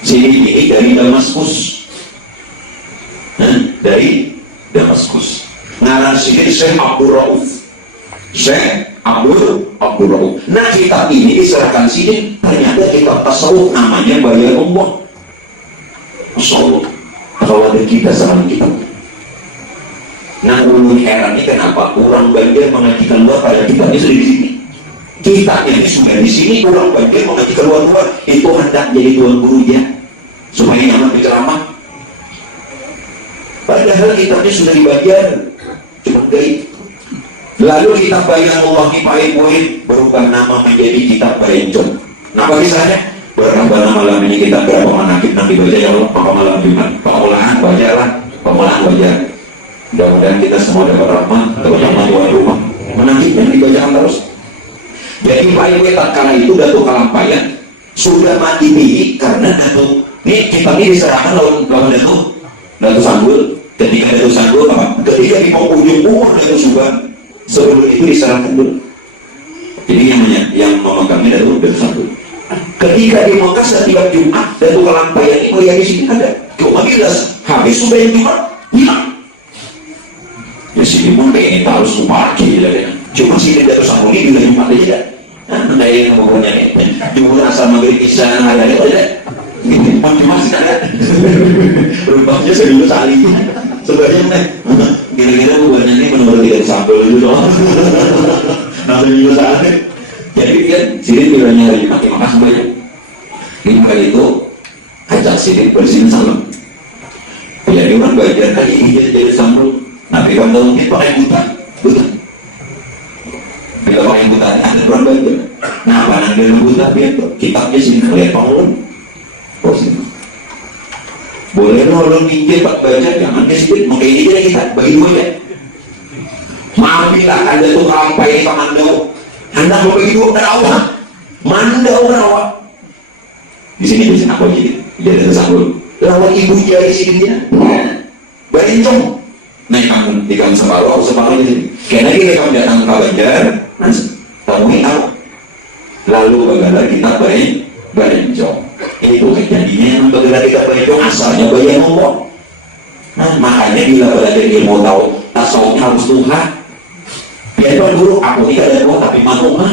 sini ini dari Damaskus. Dari Damaskus. Ngaran sini Syekh Abdul Rauf. Nah kitab ini diserahkan sini ternyata kitab tasawuf namanya Bayan Allah. Tasawuf. Kalau ada kita salah kitab. Nah ulun herannya kenapa kurang banyak mengajikan luar pada kitabnya sudah di sini. Kitabnya ini sudah di sini, kurang banyak mengajikan luar. Itu hendak jadi tuan gurunya supaya nyaman berceramah. Padahal kitabnya sudah dibagian, cuma gaib. Lalu kitab Bayan Allah Poin berubah nama menjadi kitab Bayan. Nah bagi saya berapa nama malam ini kita berapa manakib nanti baca ya Allah, apa malam Jumat, pengolahan bacalah, pengolahan wajar. Mudah-mudahan kita semua dapat rahmat, dapat rahmat Tuhan rumah. Menakibnya dibacakan terus. Jadi Pak Ibu tak kala itu Datuk Kalampayan sudah mati bihi karena Datuk ini kitab ini diserahkan lawan Datuk Sanggul. Ketika Datuk Sanggul ketika di ujung umur Datuk Subhan sebelum itu diserahkan dulu. Jadi yang memegangnya Datuk Sanggul. Ketika di Mekah setiap Jumat Datuk Kalampayan ini melihat di sini ada. Cuma bilas habis sudah yang Jumat hilang. Ya sini pun pengen harus kupaki ya. Cuma sini Datuk Sanggul ini bila Jumat aja. Nah yang ngomongnya nih Jumat asal maghrib isya ada itu aja. Gitu masih ada. Rupanya sebelum sekali. Sebenarnya kira-kira bukannya ini menurut tidak sampel itu doang. Nanti juga saatnya. Jadi kan sini bila nyari pakai makan sebanyak. Ini kali itu ajak sini bersihin salam. Jadi orang belajar kali ini jadi sampel. Nabi kan tahu ini pakai buta. Bila pakai buta ada orang belajar. Nah apa yang dia buta biar kitabnya sini lihat bangun. Boleh nolong pinjam pak baca jangan sedikit pakai ini aja kita bagi dua ya. Maaflah Anda tuh rampai Pak Mandau. Anda mau bagi duit dari Allah. Mandau rawa. Di sini bisa apa jadi? Jadi tersambung. Lawan ibu jari sini dia. Berencong. Naik kamu di kamu separuh di sini. Karena kita kamu datang ke Banjar, tahu tahu. Lalu bagaimana kita berencong. Itu kejadiannya yang bagaimana kita berencong asalnya bayi Allah. Nah, makanya bila belajar ilmu tahu tasawuf harus Tuhan. Biar tuan guru aku tidak ada Tuhan tapi manusia.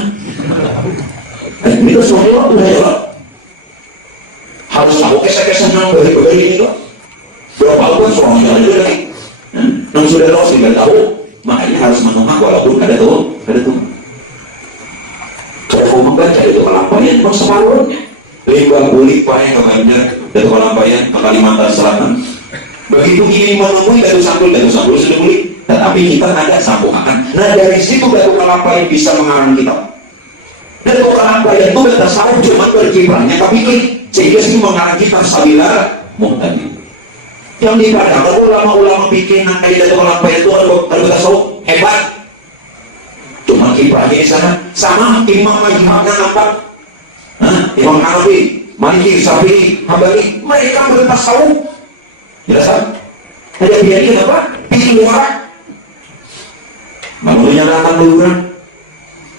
Itu semua Tuhan ya. Harus tahu kisah-kisah yang beri ini kok. Berapa pun soalnya ada lagi. Yang sudah lolos tidak tahu, makanya harus menunggu walaupun ada Tuhan. Kalau mau membaca itu kelampayan memang separuhnya. Limbah kulit paling ke Banjar dan kelampayan ke Kalimantan Selatan. Begitu ini menemui datu sampul sudah kulit, tetapi kita ada sambungan. Nah dari situ datu kelampayan bisa mengarang kita. Datu kelampayan itu data sampul cuma berkiprahnya tapi sehingga sih mengarang kita sabila muhtadi. Yang dipandang ulama-ulama bikin angkai datu kelampayan itu kalau tasawuf hebat. Cuma kiprahnya di sana sama imam majmahnya nampak. Imam Hanafi, Maliki, Syafi'i, Hambali, mereka bertasawuf. Jelas kan? Ada biarin apa? Pilih luar. Manusia datang dulu kan?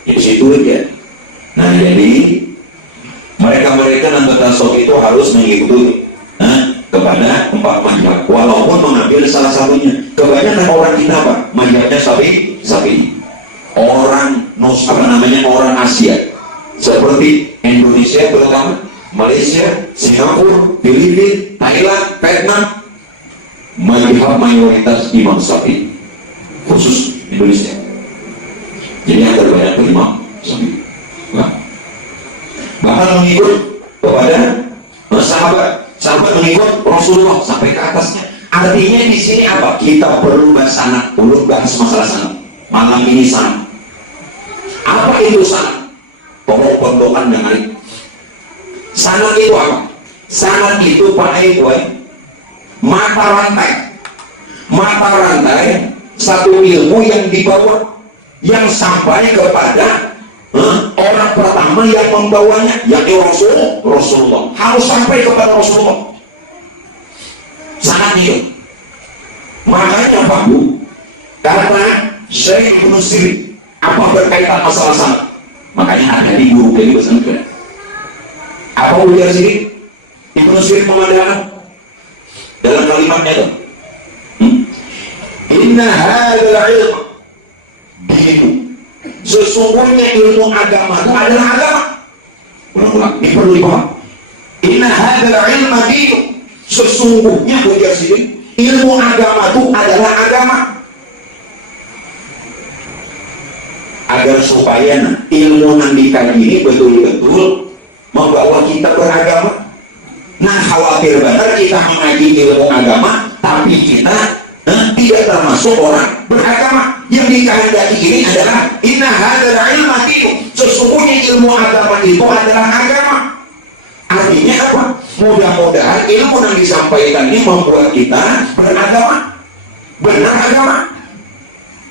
Ya situ aja. Nah jadi mereka dan bertasawuf itu harus mengikuti kepada empat mazhab. Walaupun mengambil salah satunya. Kebanyakan orang kita apa? Mazhabnya Syafi'i. Orang orang Asia seperti Indonesia terutama, Malaysia, Singapura, Filipina, Thailand, Vietnam, mazhab mayoritas Imam Syafi'i, khusus Indonesia. Jadi yang terbanyak Imam Syafi'i. Bahkan mengikut kepada sahabat mengikut Rasulullah sampai ke atasnya. Artinya di sini apa? Kita perlu bahas masalah sanad. Malam ini sanad. Apa itu sanad? Pondokan dengan sanad itu apa? Sanad itu Pak mata rantai satu ilmu yang dibawa, yang sampai kepada orang pertama yang membawanya, yakni Rasulullah. Harus sampai kepada Rasulullah. Sanad itu. Makanya Pak Bu, karena Syekh Ibnu Sirin apa berkaitan masalah sanad? Makanya ada di guru dari bahasa negara. Apa ujar Sirin? Ibnu Sirin mengatakan dalam kalimatnya itu, Inna hadzal ilm dinu. Sesungguhnya ilmu agama itu adalah agama. Ulang-ulang, ini perlu dipaham. Inna hadzal ilma dinu. Sesungguhnya ujar Sirin, ilmu agama itu adalah agama. Agar supaya ilmu yang dikaji ini betul-betul membawa kita beragama. Nah khawatir benar kita mengaji ilmu agama tapi kita tidak termasuk orang beragama. Yang dikehendaki ini adalah inna hadzal ilma dinu. Sesungguhnya ilmu agama itu adalah agama. Artinya apa? Mudah-mudahan ilmu yang disampaikan ini membuat kita beragama, benar agama.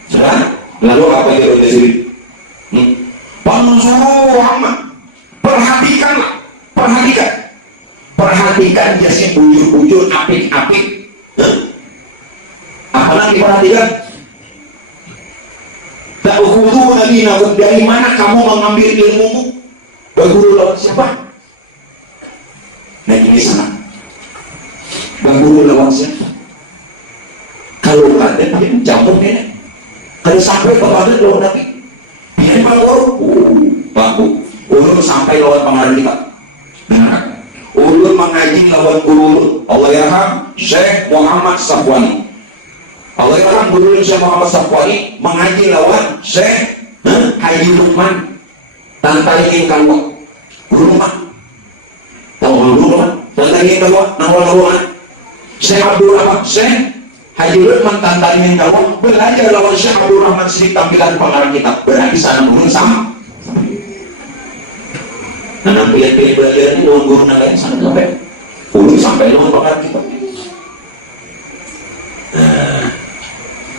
Jelas? Lalu apa yang kita disini? Perhatikan jasnya bujur-bujur apik-apik. Apa lagi perhatikan? Ta'khudhu nabinakum, dari mana kamu mengambil ilmumu? Berguru lawan siapa? Nah ini sana. Berguru lawan siapa? Kalau ada yang campur ini, kalau sampai kepada lawan Nabi, ini bagus. Ulun sampai lawan pengaruh kita. Nah, ulun mengaji lawan guru Allah yarham Syekh Muhammad Safwani. Allah yarham guru Syekh Muhammad Safwani mengaji lawan Syekh Haji Lukman Tantalikin Kalwa. Guru Lukman. Tahu guru Lukman? Tantalikin Kalwa. Nawal Syekh Abdul Rahman Syekh Haji Lukman Tantalikin Kalwa belajar lawan Syekh Abdul Rahman Sri tampilan pengarang kitab. Berarti sana ulun sama. Nah, pilih-pilih belajar itu guru lain sana sampai ulun sampai lawan pengarang kitab. Nah,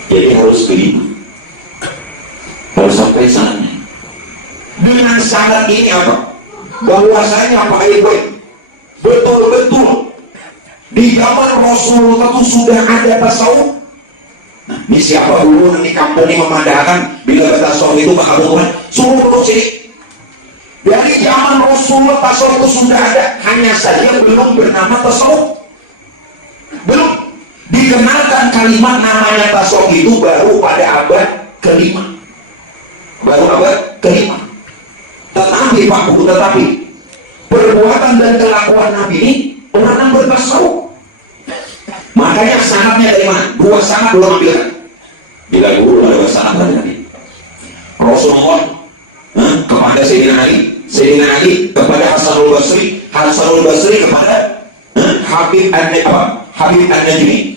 jadi harus beri sampai sana. Dengan syarat ini apa? Bahwasanya Pak Ibu betul-betul di zaman Rasulullah itu sudah ada tasawuf. Nah, ini siapa dulu nanti kampung ini memandangkan bila tasawuf itu keagungan suruh dulu sini. Dari zaman Rasulullah tasawuf itu sudah ada, hanya saja belum bernama tasawuf. Belum dikenalkan kalimat namanya tasawuf itu baru pada abad kelima. Baru abad kelima. Tetapi Pak Bu, tetapi perbuatan dan kelakuan Nabi ini orang yang bertasawuf. Makanya sanadnya dari mana? Dua sanad belum ambilkan. Bila guru ada sanad dari Nabi. Rasulullah kepada Sayyidina Ali kepada Hasanul Basri kepada Habib An-Najmi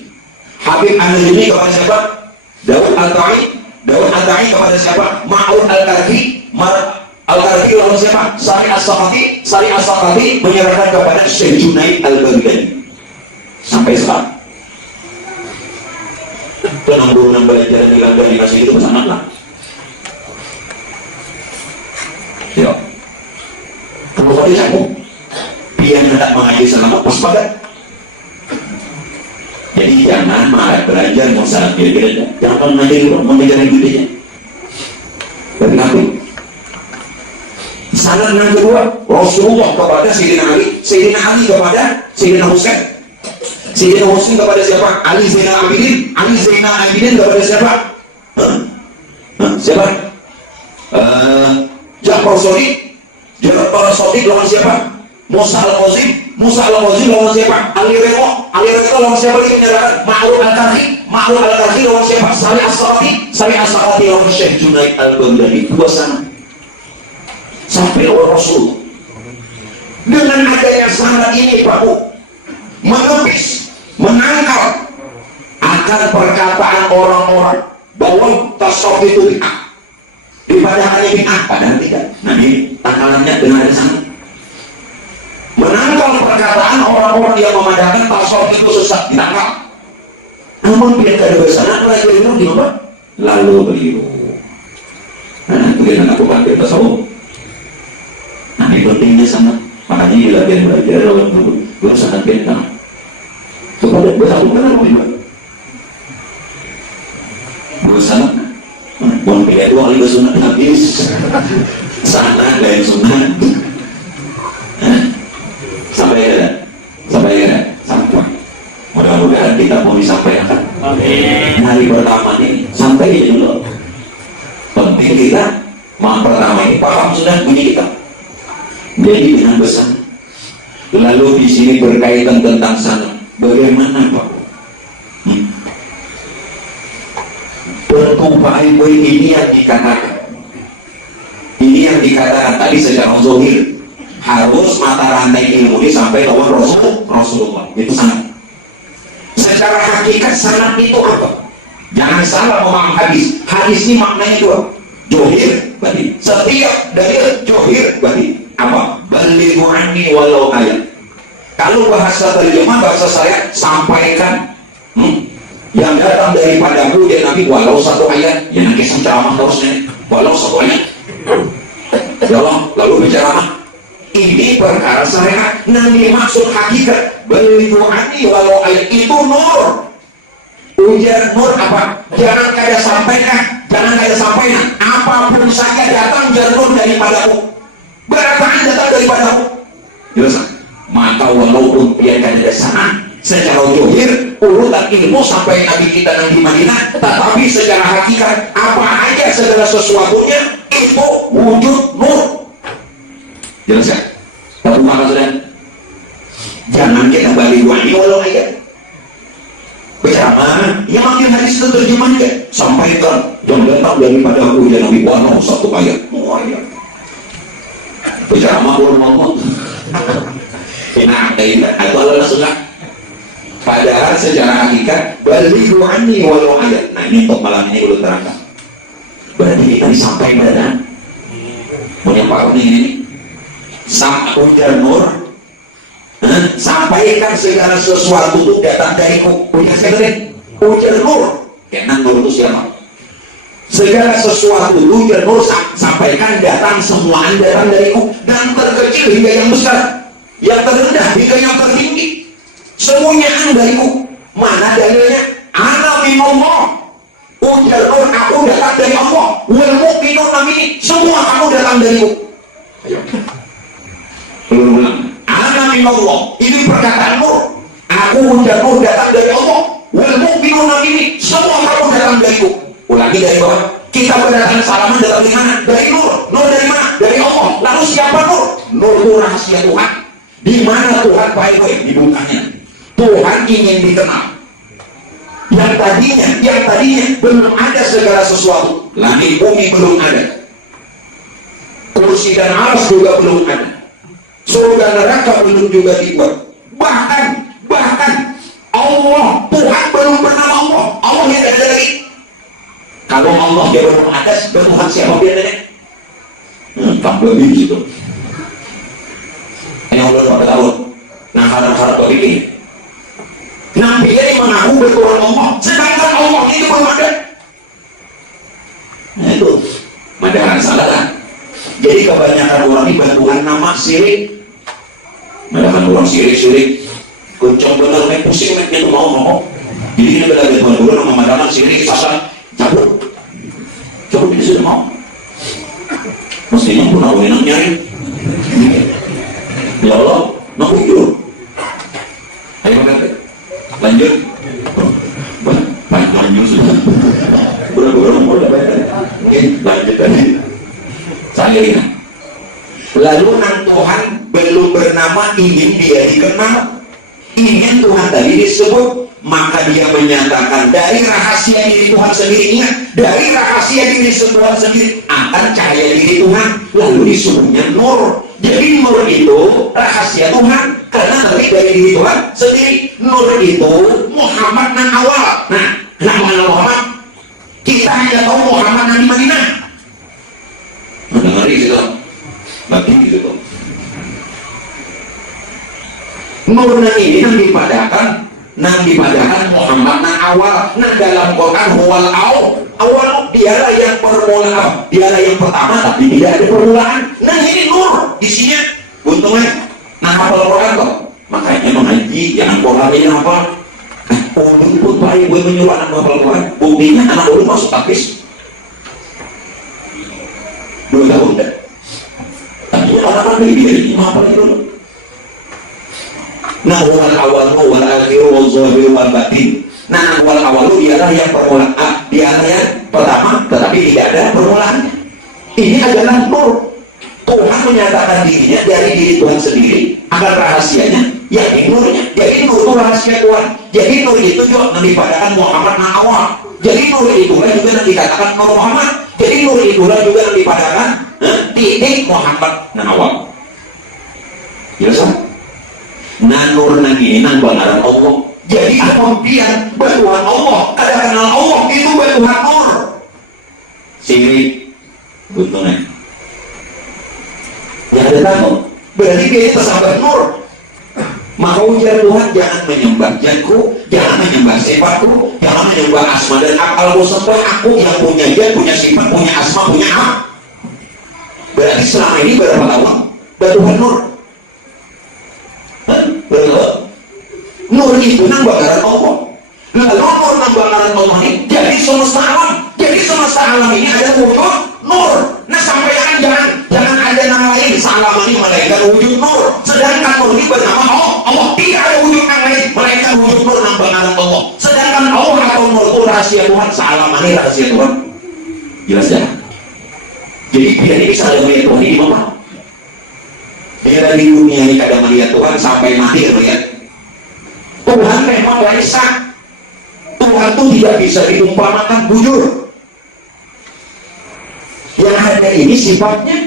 kepada siapa? Daud Al-Ta'i kepada siapa? Ma'un Al-Karfi lawan siapa? Sari As-Saqafi menyerahkan kepada Syekh Junaid Al-Baghdadi. Sampai sekarang penangguhan belajar di London dikasih itu pesanan lah. Ya, kalau tadi aku biar tidak mengaji selama waspada. Jadi jangan malah belajar masalah beda-beda. Jangan mengaji dulu mengejar idenya. Tapi aku sanad yang kedua, Rasulullah kepada Sayyidina Ali kepada Sayyidina Husain kepada siapa? Ali Zainal Abidin kepada siapa? Siapa? Ja'far Shadiq lawan siapa? Musa Al-Qazim lawan siapa? Ali Redha lawan siapa lagi menyatakan? Ma'ruf Al-Karhi lawan siapa? Sari As-Saqafi lawan Syekh Junaid Al-Baghdadi. Dua sana sampai oleh Rasul. Dengan adanya sanad ini Pak Bu, menepis, menangkal akan perkataan orang-orang bahwa tasawuf itu bid'ah. Daripada hanya bid'ah, padahal tidak. Nah ini tanggalannya dengan ada sanad. Menangkal perkataan orang-orang yang memandangkan tasawuf itu sesat, ditangkal. Namun bila ada sanad lagi itu gimana? Lalu beliau. Nah, itu aku pakai tasawuf. Nah ini pentingnya sanad. Makanya bila dia belajar dalam guru sanad bentang. Kepada bersatu kenal juga. Guru sanad. Buang pilih dua kali sunat habis. Sanad dan sunat. Sampai. Mudah-mudahan kita mau disampaikan. Hari pertama ini sampai dulu. Penting kita pertama ini paham sudah bunyi kita. Jadi dengan besar. Lalu di sini berkaitan tentang sanad. Bagaimana Pak? Pertumpahan ini yang dikatakan tadi secara zahir harus mata rantai ilmu ini sampai lawan Rasulullah. Itu sanad. Secara hakikat sanad itu apa? Jangan salah memahami hadis. Hadis ini maknanya dua. Johir berarti setiap dalil johir berarti apa? Balighu anni walau ayat. Kalau bahasa terjemah bahasa saya sampaikan yang datang daripadamu ya Nabi walau satu ayat. Ya nanti ceramah terusnya walau satu ayat. Ya Allah, lalu bicara ini perkara syariat. Nanti maksud hakikat balighu anni walau ayat itu nur. Ujar nur apa? Jangan kaya sampaikan. Apapun saja datang nur daripadamu. Berataan datang daripadamu. Jelas? Maka walaupun dia ada sanad secara johir urutan ilmu sampai Nabi kita di Madinah, tetapi secara hakikat apa aja segala sesuatunya itu wujud nur. Jelas ya? Tapi maksudnya jangan kita balik wani walau ayat. Bicara yang makin hadis itu terjemahnya sampaikan yang datang daripada aku ya Nabi walau satu ayat. Bicara ngomong nah, itu adalah sunnah. Padahal secara hakikat balighu anni walau ayat. Nah ini untuk malam ini belum terangkan. Berarti kita disampaikan dan menyampaikan ini sama ujar nur. Sampaikan segala sesuatu itu datang dari ujar nur. Karena nur itu siapa? Segala sesuatu tujuan Nur sampaikan datang semua datang dariku, dan terkecil hingga yang besar, yang terendah hingga yang tertinggi, semuanya dariku. Mana dalilnya? Ana minallah, ujar Nur, aku datang dari Allah. Wal mu'minuna minni, semua kamu datang dariku. Ayo, ulang. Ana minallah, ini perkataan Nur. Aku ujar Nur datang dari Allah. Wal mu'minuna minni, semua kamu datang dariku. Ulangi dari bawah. Kita berdatangan salaman datang dari mana? Dari Nur. Nur dari mana? Dari Allah. Lalu siapa Nur? Nur itu rahasia Tuhan. Di mana Tuhan baik-baik? Di bukanya. Tuhan ingin dikenal. Yang tadinya belum ada segala sesuatu. Langit bumi belum ada. Kursi dan aras juga belum ada. Surga neraka belum juga dibuat. Bahkan Allah, Tuhan belum pernah Allah. Allah yang ada lagi. Kalau Allah dia belum ada, Tuhan siapa biasanya? Tak lebih gitu. Ini Allah pada tahun. Nah harap-harap kau ini. Nabi ini mengaku bertuhan Allah, sedangkan Allah itu belum ada. Nah itu, padahal salah kan? Jadi kebanyakan orang ini bertuhan nama syirik. Padahal orang syirik, kuncung bener, main pusing, main itu mau. Jadi ini beda bertuhan dulu nama madaman syirik, sasar. Cabut ini sudah mau. Mestinya pun aku enak nyari. Ya Allah, nak ujur. Ayo lanjut. Lanjut sudah. Berapa udah baik. Oke, lanjut tadi. Saya ingat. Lalu nang Tuhan belum bernama ingin dia dikenal. Ingin Tuhan tadi disebut, maka dia menyatakan dari rahasia diri Tuhan sendiri. Ingat, dari rahasia diri Tuhan sendiri akan cahaya diri Tuhan, lalu disuruhnya Nur. Jadi Nur itu rahasia Tuhan karena nanti dari diri Tuhan sendiri. Nur itu Muhammad nang awal. Nah, nama Muhammad kita hanya tahu Muhammad nang di Madinah. Ngeri gitu, bagi gitu. Nur nang ini nang dipadahkan Muhammad nang awal. Nah dalam Quran huwal awal, dialah yang permulaan, dialah yang pertama tapi tidak ada permulaan. Nah ini Nur di sini untungnya nah hafal Quran kok, makanya mengaji jangan Quran ini hafal. Ulun pun baik gue menyuruh anak hafal Quran, buktinya anak ulun masuk tapis 2 tahun dah. Tapi orang-orang ini hafal dulu. Nah wal awal wal akhir wal zahir wal batin. Nah wal awal dialah yang permulaan, dialah yang pertama tetapi tidak ada permulaan. Ini adalah Nur. Tuhan menyatakan dirinya dari diri Tuhan sendiri akan rahasianya yakni Nurnya. Jadi Nur itu rahasia Tuhan. Jadi Nur itu juga dipadakan Muhammad nang awal. Jadi Nur itulah juga yang dikatakan Nur Muhammad. Jadi Nur itulah juga yang dipadakan titik Muhammad nang awal. Jelas kan? Nah Nur nang ini nang banaran Allah. Jadi kemudian bertuhan Allah, ada kenal Allah itu bertuhan Nur. Sirik, untungnya. Ya ada tahu. Berarti dia tersambat Nur. Maka ujar Tuhan jangan menyembah jatku, jangan menyembah sifatku, jangan menyembah asma dan akal musembah. Aku yang punya jat, punya sifat, punya asma, punya hak. Berarti selama ini berapa tahun bertuhan Nur? Nur itu nang bakaran Allah. Lalu Nur nang bakaran Allah ini jadi semesta alam. Jadi semesta alam ini ada wujud Nur. Nah sampai jangan ada nama lain salam ini melainkan wujud Nur. Sedangkan Nur ini bernama Allah. Tidak ada wujud yang lain melainkan wujud Nur nang bakaran Allah. Sedangkan Allah atau Nur itu rahasia Tuhan. Salam ini rahasia Tuhan. Jelas ya? Jadi biar ini bisa melihat Tuhan ini apa? Dia dari dunia ini kadang melihat Tuhan sampai mati melihat Tuhan memang Esa. Tuhan itu tidak bisa diumpamakan bujur. Yang ada ini sifatnya.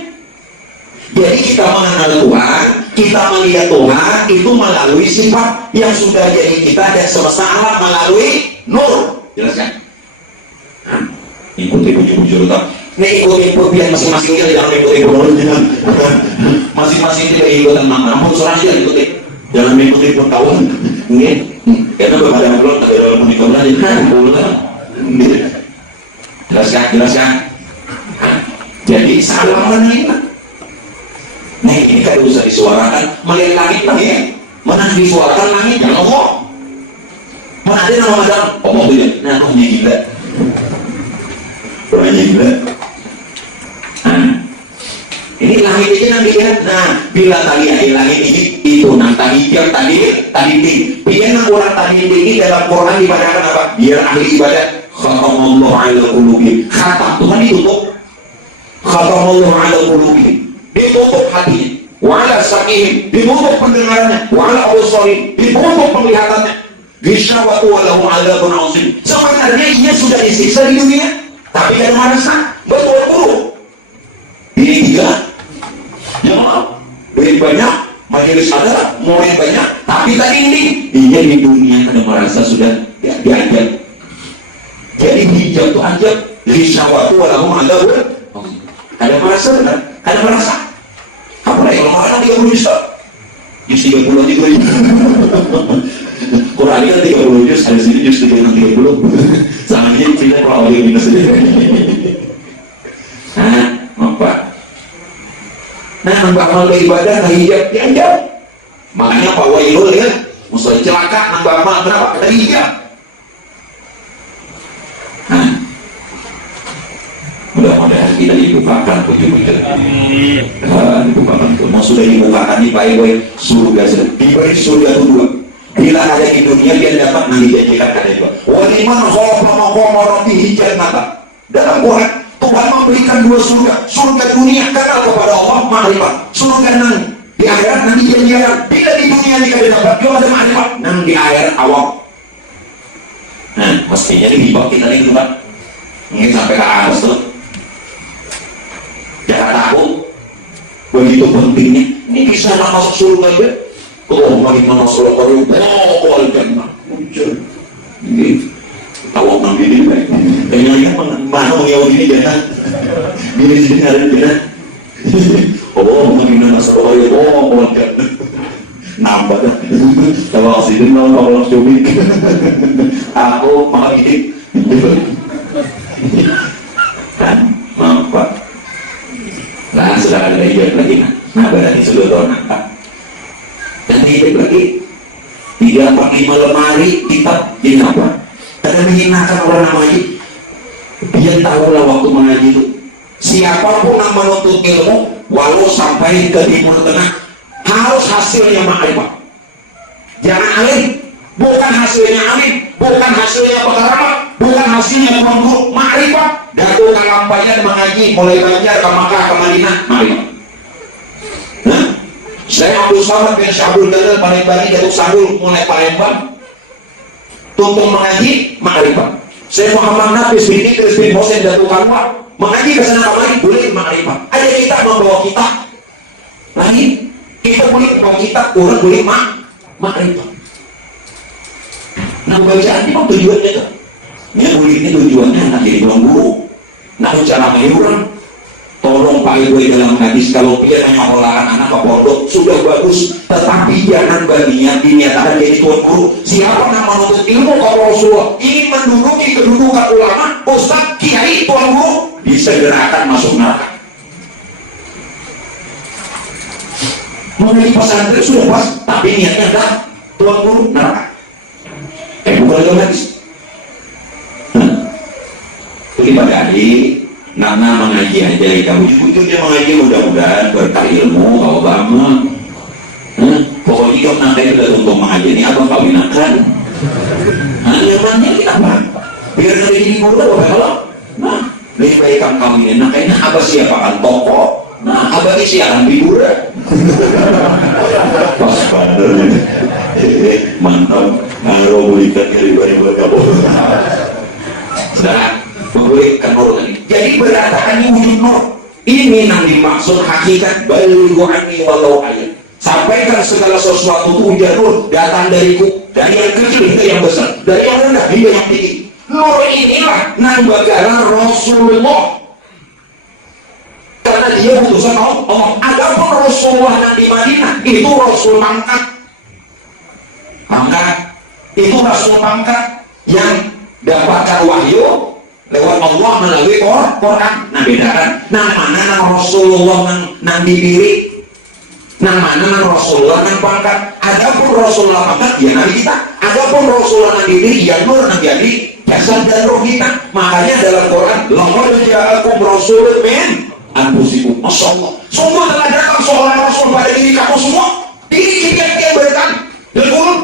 Jadi kita mengenal Tuhan, kita melihat Tuhan itu melalui sifat yang sudah jadi kita dan semesta alam melalui Nur. Jelas kan? Ikuti bujur-bujur tak? Nih ikut biar masing-masing kita jangan ikuti Nur. Masing-masing kita ikutan namun surah kita ikuti. Jangan mengikuti pengetahuan. Ini karena berbeda belum ada dalam pengetahuan ini kan Jelaskan. Jadi salah mana ini? Nah ini kan usah disuarakan, melihat langit lagi ya. Mana disuarakan langit ya Allah. Mana ada nama Adam? Allah itu ya. Nah namanya gila. Namanya gila. Ini langit ini nanti lihat. Nah bila tadi ada langit ini itu tadi yang tadi dia orang tadi ini dalam Quran dibadakan apa? Biar ahli ibadah. Khatamallahu ala qulubihim. Khatam Tuhan ditutup. Khatamallahu ala qulubihim. Ditutup hatinya. Wa ala sam'ihim. Ditutup pendengarannya. Wa ala absarihim. Ditutup penglihatannya. Ghishawatu wa lahum 'adzabun 'adzim. Sebenarnya ia sudah disiksa di dunia, tapi kan merasa betul guru. Ini tiga. Ya maaf. Duit banyak, majelis ada, murid banyak, tapi tadi ini ia di dunia ada merasa sudah diajak. Jadi hijab itu ajab. Ghishawatu wa lahum 'adzabun 'adzim. Ada merasa kan? Ada merasa. Apa lagi kalau makan 30 juta? Jus 30 aja gue. Quran kan 30 jus, ada sini jus 30. Sama ini tidak kalau dia minus aja. Apa? Nah, nambah ibadah nah hijab diajab. Makanya Pak Wailul ya, musuh celaka nambah amal kenapa? Ada hijab. Mudah-mudahan kita dibukakan puji-puji. Dibukakan itu. Mau sudah dibukakan nih Pak Ibu, surga diberi surga itu dua. Bila ada di dunia dia dapat nanti dijanjikan ada itu. Waliman khalaqa hijab mata. Dalam Quran Tuhan memberikan dua surga. Surga dunia kenal kepada Allah makrifat. Surga nanti di akhirat nanti dijanjikan. Bila di dunia dikasih dapat dia ada makrifat. Nanti di akhirat awal. Nah mestinya dibagi kita ini Pak. Ini sampai ke atas tuh. Jangan takut. Begitu pentingnya. Ini bisa masuk surga ya. Oh, bagaimana surga itu? Oh, al-jannah. Ini tahu orang ini baik. Yang mana yang ini jangan. Ini sini ada jangan. Oh, bagaimana surga itu? Oh, al-jannah. Nambah dah. Kalau oksigen kalau cubik. Aku malah ini. Nampak. Nah, sudah ada hijab lagi. Nah, berarti sudah tahu nampak. Dan hijab lagi. 3, 4, 5 lemari kitab ini apa? Karena menghinakan orang namanya. Dia tahulah waktu mengaji itu. Siapapun yang menuntut ilmu, walau sampai ke timur tengah, harus hasilnya makrifat. Jangan alim, bukan hasilnya alim, bukan hasilnya pengarang, bukan hasilnya guru, makrifat. Datuk Kalampayan mengaji mulai Banjar ke Makkah ke Madinah, makrifat. Nah, saya Abdul Samad bin Syabul Dalal Palembang, Datuk Sahul mulai Palembang, tuntun mengaji, makrifat. Saya Muhammad Nafis bin Idris bin Hussein Datuk Kanwar mengaji ke sana kemari, boleh makrifat. Ada kita membawa kitab lain, kita boleh membawa kitab, orang boleh makrifat. Nah, bacaan ini tujuannya tuh. Ya ini tujuannya nak jadi tuan guru. Nah, cara menyuruh tolong Pak Ibu dalam hadis kalau dia menyekolahkan anak ke pondok sudah bagus, tetapi jangan berniat diniatkan jadi tuan guru. Siapa yang menuntut ilmu kalau Rasulullah ingin menduduki kedudukan ulama, ustaz, kiai, tuan guru, disegerakan masuk neraka. Mengenai pesantren sudah pas, tapi niatnya adalah tuan guru neraka. Bukan dalam hadis. Ibadah adik, Nana mengaji aja kita ujung-ujungnya mengaji mudah-mudahan berkah ilmu, agama. Pokoknya kalau nanti udah untuk mengaji ini apa kawinakan? Nyamannya apa? Biar nanti jadi guru apa kalau? Nah, lebih baik kan kawinin. Nah, kayaknya apa siapa kan toko? Nah, apa isi akan figura? Pas pada mantap. Kalau berikan dari bari-bari kamu. Sudah. Memberikan nur ini. Jadi beratakan wujud nur. Ini yang dimaksud hakikat balighu anni walau ayat. Sampaikan segala sesuatu itu hujan nur datang dariku, dari yang kecil hingga yang besar, dari yang rendah hingga yang tinggi. Nur inilah nambagara Rasulullah. Karena dia utusan Allah. Adapun Rasulullah yang di Madinah itu Rasul pangkat. Itu Rasul pangkat yang dapatkan wahyu lewat Allah melalui Quran. Nah bedakan nang mana nang Rasulullah nang diri, nang mana nang Rasulullah nang pangkat. Adapun Rasulullah pangkat ya nabi kita, adapun Rasulullah nang diri ya nur nang jadi jasad dan roh kita. Makanya dalam Quran laqad ja'akum rasulun min anfusikum. Masyaallah, sungguh telah datang seorang rasul pada diri kamu semua. Diri kita yang berikan dan Quran.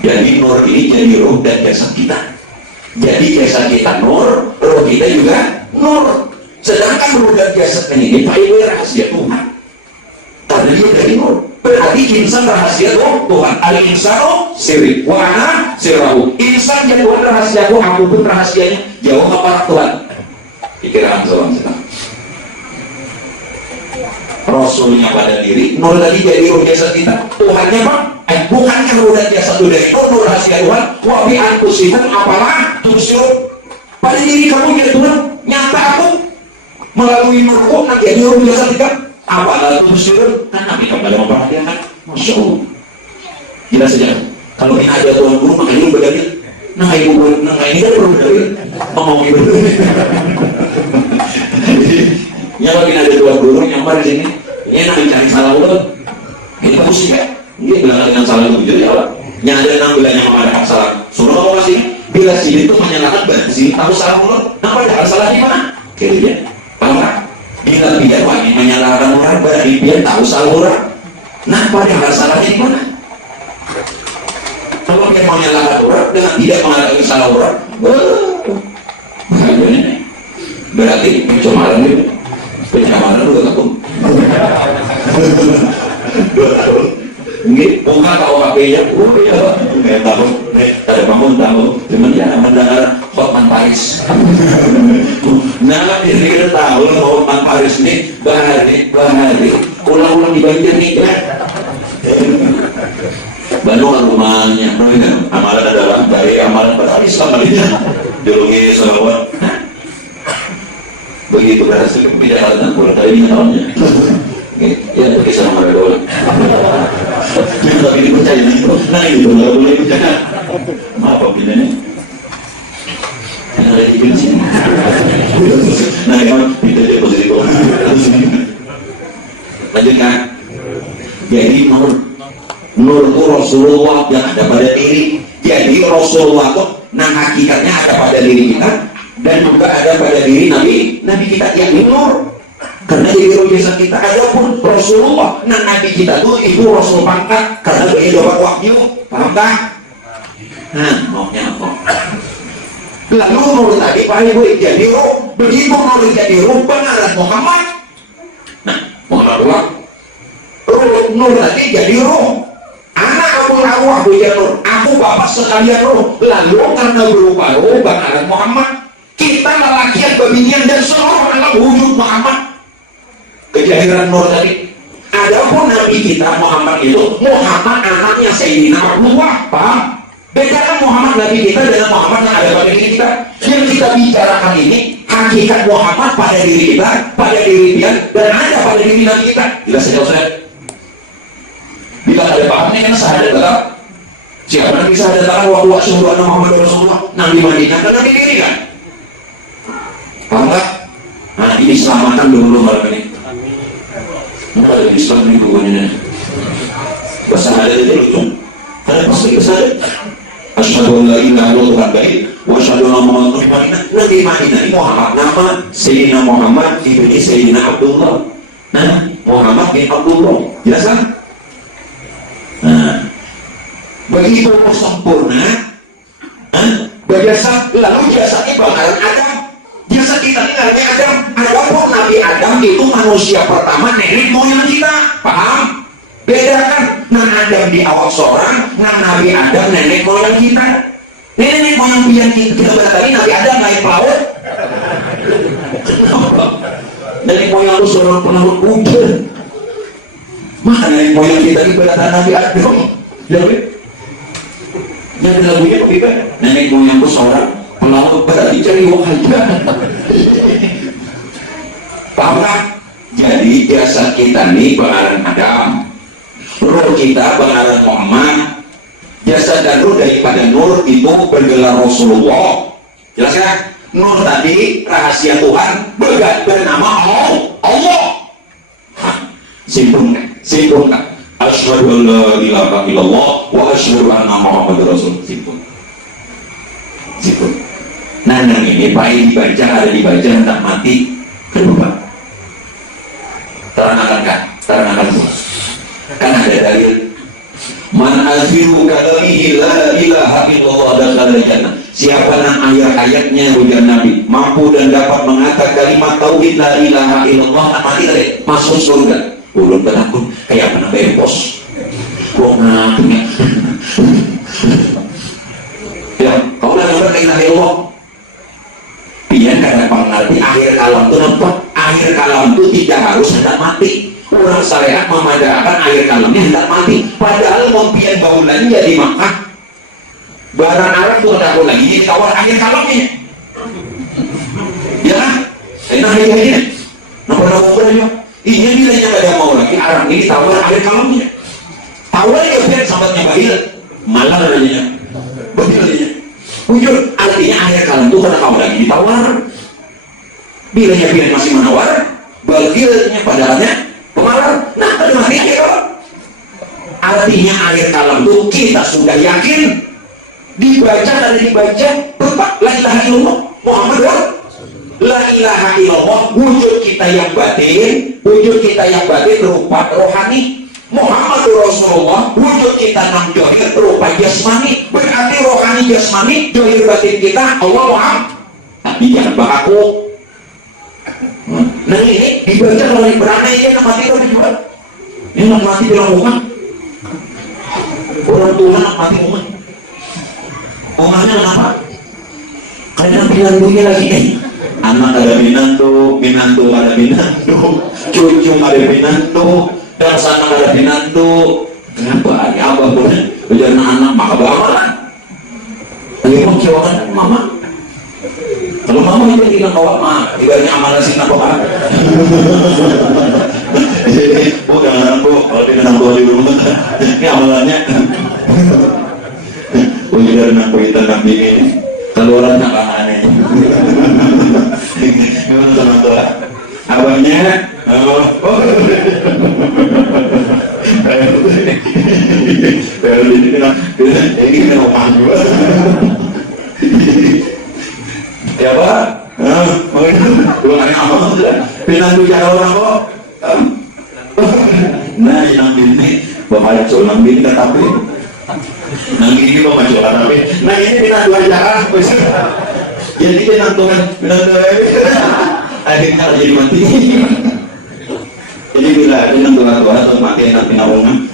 Jadi nur ini jadi roh dan jasad kita. Jadi jasad kita nur, roh kita juga nur. Sedangkan roh dan jasad ini paling rahasia Tuhan. Karena dia dari nur. Berarti insan rahasia Tuhan. Al-insanu sirri wa ana sirrahu. Insan jadi Tuhan rahasiaku, aku pun rahasianya. Jawab apa Tuhan? Pikiran seorang sedang. Rasulnya pada diri, nur tadi jadi roh jasad kita. Tuhannya Pak? Bukannya roh dan jasad itu dari nur rahasia Tuhan. Wa bi anfusikum apalah tusyruk. Pada diri kamu jadi Tuhan. Nyata aku melalui nurku nanti jadi roh jasad kita. Apalah tusyruk. Kan Nabi kepada memperhatikan. Masya Allah. Jelas saja. Kalau ini ada Tuhan guru maka ini bedanya. Nah ibu nah ini kan perlu dari ngomong ibu. Ya kalau ini ada Tuhan guru nyamar di sini. Ini nak mencari salah ulang. Ini musik ya. Ini bilang dengan salah itu jadi apa? Yang ada enam bilangnya mengadakan salah. Suruh kamu masih bila sini itu menyalahkan berarti tahu salah ulang. Nah padahal salah di mana? Kayaknya. Paham tak? Bila dia wajib menyalahkan orang berarti dia tahu salah orang. Nah padahal salahnya di mana? Kalau dia mau menyalahkan orang dengan tidak mengadakan salah orang, berarti pencemaran itu. Pencemaran itu takut. Mungkin bukan tahu HP-nya, ya tahu, ada bangun tahu, cuman ya mendengar Hotman Paris. Nah, dia tahu Hotman Paris ini bahari, ulang-ulang di banjir nih. Bandung rumahnya, amalan adalah dari amalan pada Islam kalinya, dilugi selawat. Begitu berhasil kebijakan dan pulang dari tahunnya. Ya kisah nomor dua. Tapi dipercaya itu, nah itu nggak boleh percaya. Apa bedanya? Ada di sini. Nah yang itu dia posisi. Lanjutkan. Jadi nur Rasulullah yang ada pada diri. Jadi Rasulullah itu nah hakikatnya ada pada diri kita dan juga ada pada diri Nabi kita yang nur. Karena jadi roh jasad kita. Adapun Rasulullah, nah Nabi kita tuh itu Rasul pangkat karena dia dapat wahyu. Paham tak? Nah, maunya apa? Lalu nur tadi paling gue jadi roh. Begitu nur jadi roh benaran Muhammad. Nah, Muhammad nur tadi jadi roh. Anak aku ya nur. Aku bapak sekalian roh. Lalu karena berupa roh benaran Muhammad. Kita lelakian, babinian dan seluruh alam wujud Muhammad. Kejahiran nur tadi. Adapun Nabi kita Muhammad itu Muhammad anaknya Sayyidina Abdullah. Paham? Bedakan Muhammad Nabi kita dengan Muhammad yang ada pada diri kita. Yang kita bicarakan ini hakikat Muhammad pada diri kita, pada diri dia dan ada pada diri Nabi kita. Jelas saja Ustaz. Bila ada pahamnya kan sahadat dalam siapa Nabi sahadat dalam waktu asyhadu anna Muhammad Rasulullah. Nabi Madinah kan Nabi diri kan. Paham tak? Nah ini selamatkan dulu malam ini. Ada Islam di bukunya. Bahasa ada itu lucu. Ada pasti kesalahan. Asyhadu an la ilaha illallah baik wa asyhadu anna Muhammadan rasulullah. Nabi Madinah ini Muhammad nama Sayyidina Muhammad ibni Sayyidina Abdullah. Nah, Muhammad bin Abdullah. Jelas kan? Nah, begitu sempurna. Berjasa lalu jasanya bakalan Adam. Jasa kita ini namanya Adam. Adapun Nabi Adam itu manusia pertama nenek moyang kita. Paham? Bedakan nah Adam di awal seorang, nah Nabi Adam nenek moyang kita. Nenek moyang pian kita tadi Nabi Adam naik laut. Nenek moyang itu seorang pelaut hujan. Maka nenek moyang kita ibaratkan Nabi Adam. Jadi yang lagunya begitu. Nenek moyang itu seorang pelaut berarti cari wajah. Paham kan? Jadi jasad kita nih pengarang Adam, roh kita pengarang Muhammad. Jasad dan roh daripada nur itu bergelar Rasulullah. Jelas kan? Nur tadi rahasia Tuhan bernama Allah. Simpul kan? Asyhadu an la ilaha illallah wa asyhadu anna Muhammadar Rasul. Simpul. Nah yang ini baik dibaca, ada dibaca, hendak mati berubah. Terangkan kan ada dalil. Man aziru kalamihi la ilaha illallah dakhala jannah. Siapa yang ayat-ayatnya hujan Nabi mampu dan dapat mengatakan kalimat tauhid la ilaha illallah, mati tadi masuk surga. Ulun takut kayak mana bebos. Wong ngapain? Ya, kau dah dengar la ilaha illallah. Biar kada pengerti akhir kalam itu apa? Akhir kalam itu tidak harus hendak mati. Orang syariat memadakan akhir kalamnya hendak mati. Padahal mempian baulannya di Makkah. Barang Arab tuh ada lagi ini tawar akhir kalamnya. Ya, enak ini. Nampak namanya. Ini bilangnya pada mau lagi Arab ini tawar akhir kalamnya. Tawar ya biar sahabatnya bahil. Malah namanya. Bahilnya. Wujud artinya akhir kalam itu karena kau lagi ditawar. Bilangnya biar masih menawar. Bahilnya padahalnya pemarah. Nah, ada mati akhir kalam. Artinya akhir kalam itu kita sudah yakin. Dibaca dan dibaca tetap la ilaha illallah Muhammad la ilaha illallah. Wujud kita yang batin berupa rohani. Muhammad Rasulullah wujud kita nam johir berupa jasmani. Berarti rohani jasmani johir batin kita Allah Muhammad. Tapi jangan bahaku. Nah ini dibaca oleh berani ya mati itu dijual. Ini mati bilang umat. Orang tua mati umat. Omanya kenapa? Karena pinantunya lagi anak ada pinantu ada pinantu, cucu ada pinantu, dan sana ada pinantu. Kenapa? Ya apa pun berjalan anak maka bagaimana? Lagi mau jawabkan mama. Kalau mama itu bilang bawa mah, ibaratnya amalan sih nak bawa. Bukan anakku, kalau pinantu di rumah, ini amalannya. Ujar nak kuitan nak ini keluaran nak aneh. Gimana teman-teman? Abangnya, kalau ini kan rumah juga. Ya pak, belum ada apa sudah. Pinantu jalan orang kok. Nah yang ini bapak cuma ini tetapi. Nah ini kok maju tapi nah ini pinantu acara jadi pinantu akhirnya jadi mati. Jadi bila pinantu atau mati enak pinawongan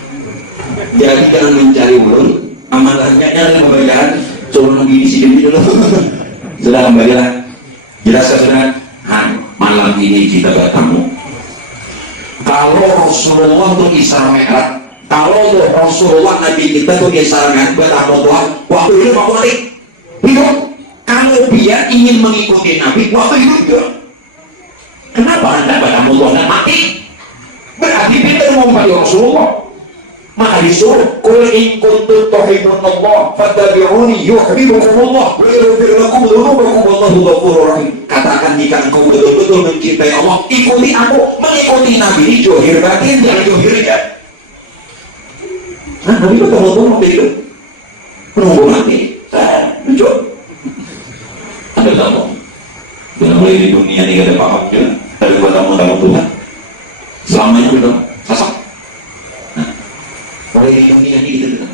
jadi jangan mencari ulun amalannya yang pembacaan cuma begini sih dulu sudah kembalilah jelaskan sudah. Malam ini kita bertemu kalau Rasulullah itu Isra Mi'raj. Kalau Rasulullah Nabi kita tuh kisahnya buat apa Tuhan? Waktu itu mau mati hidup. Kalau dia ingin mengikuti Nabi waktu hidup juga. Kenapa anda pada Allah dan mati? Berarti kita mau mati Rasulullah. Maka disuruh qul in kuntum tuhibbunallah fattabi'uni yuhibbukumullah wa yaghfir lakum dzunubakum wallahu ghafurur rahim. Katakan jika engkau betul-betul mencintai Allah, ikuti aku. Mengikuti Nabi ini johir batin, jangan johir ya. Nah, Nabi itu tunggu itu menunggu mati. Lucu. Ada kamu. Jangan mulai di dunia ini ada paham juga. Tapi buat kamu Tuhan. Selamanya betul. Sasak. Nah, mulai di dunia ini gitu.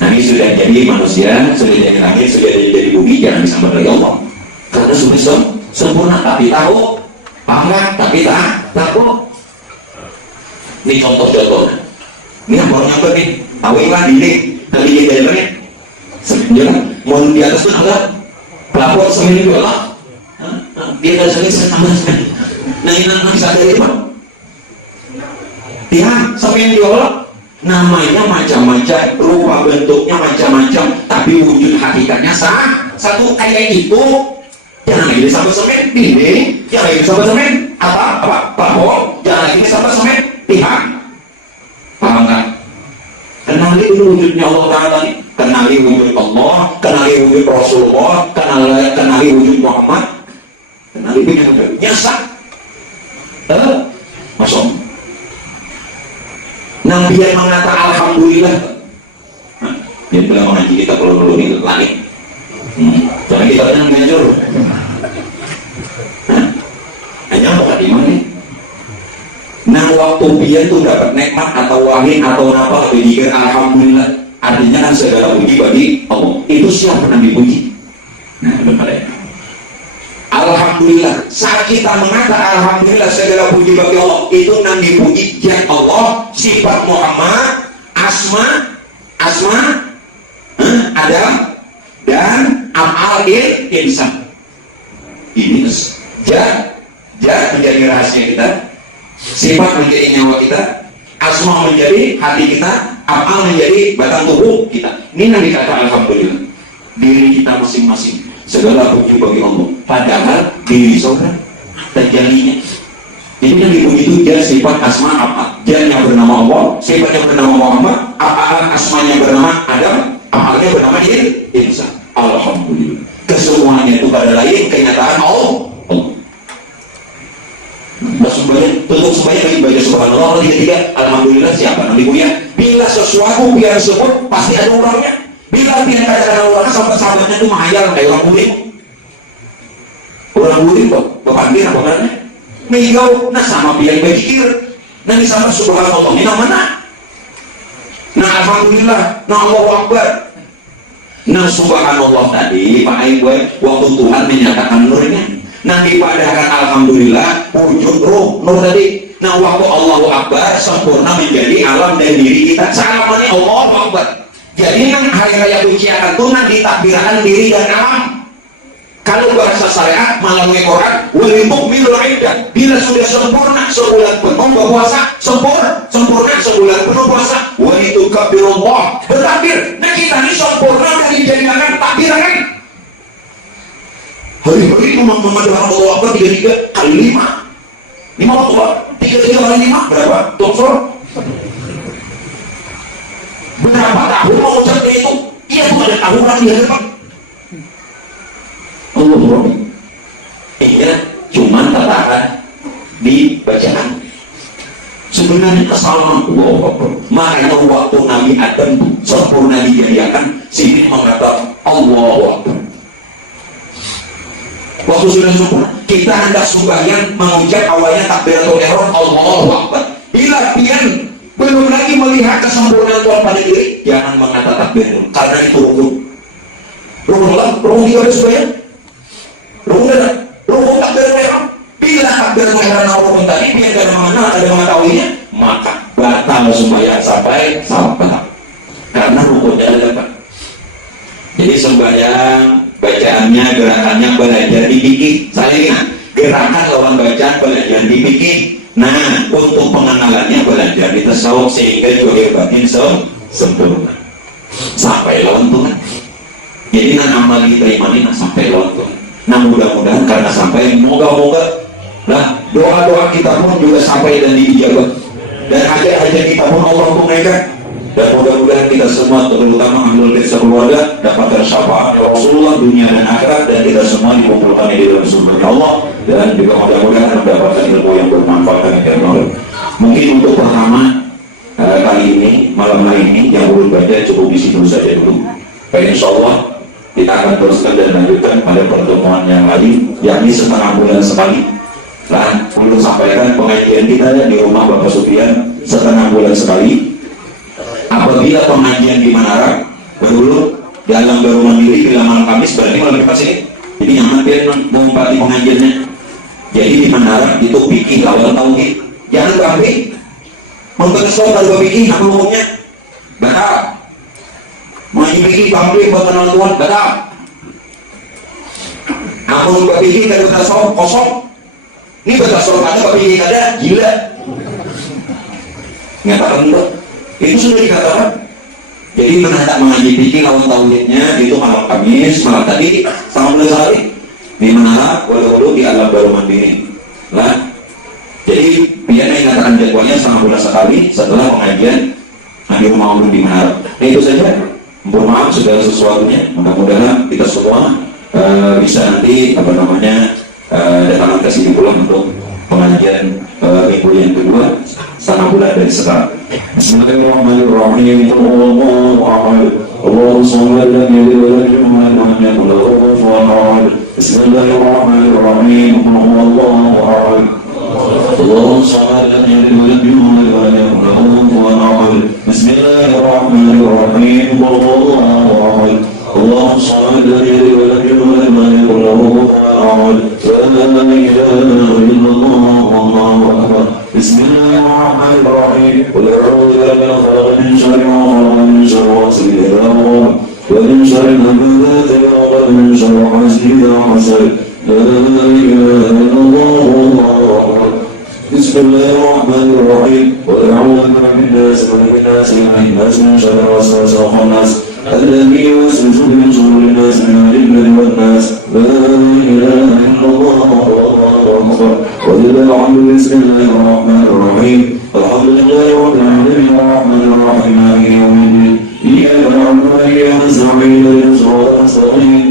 Nah, ini sudah jadi manusia, sudah jadi langit, sudah jadi bumi, jangan bisa berdaya Allah. Karena sudah sempurna, tapi tahu. Paham tapi tak tahu. Ini contoh. Ini yang baru nyampe nih. Tahu ikan ini. Tadi di dalamnya. Sebenarnya. Mau di atas pun ada. Pelapor semen juga lah. Dia ada semen. Nah ini nanti bisa dari apa? Ya, semen juga. Namanya macam-macam. Rupa bentuknya macam-macam. Tapi wujud hakikatnya satu kayak itu. Jangan lagi sama semen. Ini. Jangan lagi sama semen. Apa? Pelapor. Jangan lagi sama semen. Pihak paham kan? Kenali dulu wujudnya Allah Ta'ala, kenali wujud Allah, kenali wujud Rasulullah, kenali wujud Muhammad, kenali wujud nyasa. Masuk. Nang dia mengatakan alhamdulillah. Dia bilang mengaji kita kalau dulu ini langit. Jangan kita yang ngancur. Hanya bukan di mana. Nah waktu dia itu dapat nikmat atau wahid atau apa, dia alhamdulillah. Artinya kan segala puji bagi Allah. Itu siapa yang dipuji? Nah benar ya. Alhamdulillah. Saat kita mengatakan alhamdulillah segala puji bagi Allah, itu yang dipuji zat Allah, sifat Muhammad, asma, Adam, dan af'al insan. Ini zat menjadi rahasia kita, sifat menjadi nyawa kita, asma menjadi hati kita, af'al menjadi batang tubuh kita. Ini yang dikatakan alhamdulillah. Diri kita masing-masing segala puji bagi Allah, padahal diri saudara terjadinya. Ini yang dipuji itu dia sifat asma apa? Dia yang bernama Allah, sifatnya bernama Muhammad, apa asmanya bernama Adam, apalnya bernama insan. Alhamdulillah. Kesemuanya itu pada lain kenyataan Allah. Tutup semuanya baca subhanallah tiga. Alhamdulillah siapa nanti punya. Bila sesuatu biar sebut pasti ada orangnya. Bila dia kadang-kadang orangnya sahabat-sahabatnya itu menghayal kayak orang bulim. Orang bulim kok, berpandir apa namanya? Mengigau, nah sama biar berjikir. Nah di sana subhanallah, ini mana? Nah alhamdulillah, nah Allahu Akbar. Nah subhanallah tadi, Pak Ibu, waktu Tuhan menyatakan nurnya. Nah dipadahkan alhamdulillah, wujud roh, nur tadi. Nah waktu Allahu Akbar, sempurna menjadi alam dan diri kita. Salamanya Allahu Akbar. Jadi kan hari raya ujian itu nanti takbirakan diri dan alam. Kalau bahasa syariat melalui Quran, walimuk minul iddah. Bila sudah sempurna sebulan penuh berpuasa, sempurna sebulan penuh puasa. Wa itu kabirullah bertakbir. Nah kita ini sempurna dari jadikan takbirakan. Hari-hari itu memadahkan Allah Akbar 33 kali 5 waktu 33 kali 5 berapa? Tuksur berapa tahun mau ucapnya itu? Iya tuh ada tahunan di hadapan Allah. Iya cuman tatakan di bacaan. Sebenarnya kesalahan Allah. Makanya waktu Nabi Adam sempurna dijadikan, sini mengatakan Allah Akbar. Waktu sudah sempurna, kita hendak sembahyang mengucap awalnya takbiratul ihram Allahu Akbar. Bila pian belum lagi melihat kesempurnaan Tuhan pada diri, jangan mengatakan takbir karena itu rukun tiga sembahyang, rukun takbiratul ihram. Bila takbiratul ihram rukun tadi pian dari mana ada mengetahuinya, maka batal sembahyang sampai karena rukunnya ada. Jadi sembahyang bacaannya, gerakannya belajar dipikir. Saya ingat gerakan lawan bacaan belajar dipikir. Nah untuk pengenalannya belajar di tasawuf sehingga juga batin sempurna sampai lawan Tuhan. Jadi amal diterima ini sampai lawan Tuhan. Nah mudah-mudahan karena sampai moga-moga lah doa-doa kita pun juga sampai dan diijabah, dan hajat-hajat kita pun Allah tunaikan. Dan mudah-mudahan kita semua terutama ahlul bait keluarga dapat syafaat Rasulullah dunia dan akhirat, dan kita semua dikumpulkan di dalam surga Allah, dan juga mudah-mudahan mendapatkan ilmu yang bermanfaat dan bermanfaat. Mungkin untuk pertama kali ini malam hari ini yang belum baca cukup di situ saja dulu. Insya Allah kita akan teruskan dan lanjutkan pada pertemuan yang lain, yakni setengah bulan sekali. Nah, perlu sampaikan pengajian kita di rumah Bapak Sufian setengah bulan sekali. Apabila pengajian di Manara dulu dalam baru mandiri bila malam Kamis berarti malam Jumat sini, jadi nyaman dia mengumpati pengajiannya. Jadi di Manara itu pikir awal tauhid, jangan berarti mempersoal kalau pikir apa umumnya batal. Mau pikir pamrih buat kenal Tuhan batal. Namun berpikir kalau bersoal kosong, ini bersoal kata berpikir ada gila. Nyatakan enggak. Itu sudah dikatakan. Jadi menhendak mengaji fikih lawan tauhidnya itu malam Kamis, malam tadi sama bulan sehari di Manara walau di alam baru mandiri lah. Jadi biar ingatan jadwalnya sama bulan sekali setelah pengajian di rumah umum di Manara. Nah, itu saja. mohon maaf segala sesuatunya. Mudah-mudahan kita semua bisa nanti datang ke sini pula untuk pengajian minggu yang kedua setengah bulan dari sekarang. Bismillahirrahmanirrahim. Allahumma shalli ala Muhammad. Bismillahirrahmanirrahim. اللهم صل على النبي محمد. بسم الله الرحمن الرحيم. اللهم صل على النبي محمد. لا اله الا الله والله اكبر. بسم الله الرحمن الرحيم. قل اعوذ برب الفلق من شر ما خلق من شر غاسق اذا وقب ومن شر النفاثات في العقد من شر حاسد اذا حسد. لا اله الا الله والله اكبر. بسم الله الرحمن الرحيم. قل اعوذ برب الناس ملك الناس اله الناس من شر الوسواس الخناس الذي يوسوس في صدور الناس من الجنة والناس. لا اله الا الله والله اكبر. ولله الحمد. بسم الله الرحمن الرحيم. الحمد لله رب العالمين الرحمن الرحيم مالك يوم الدين. اياك نعبد واياك نستعين اهدنا الصراط المستقيم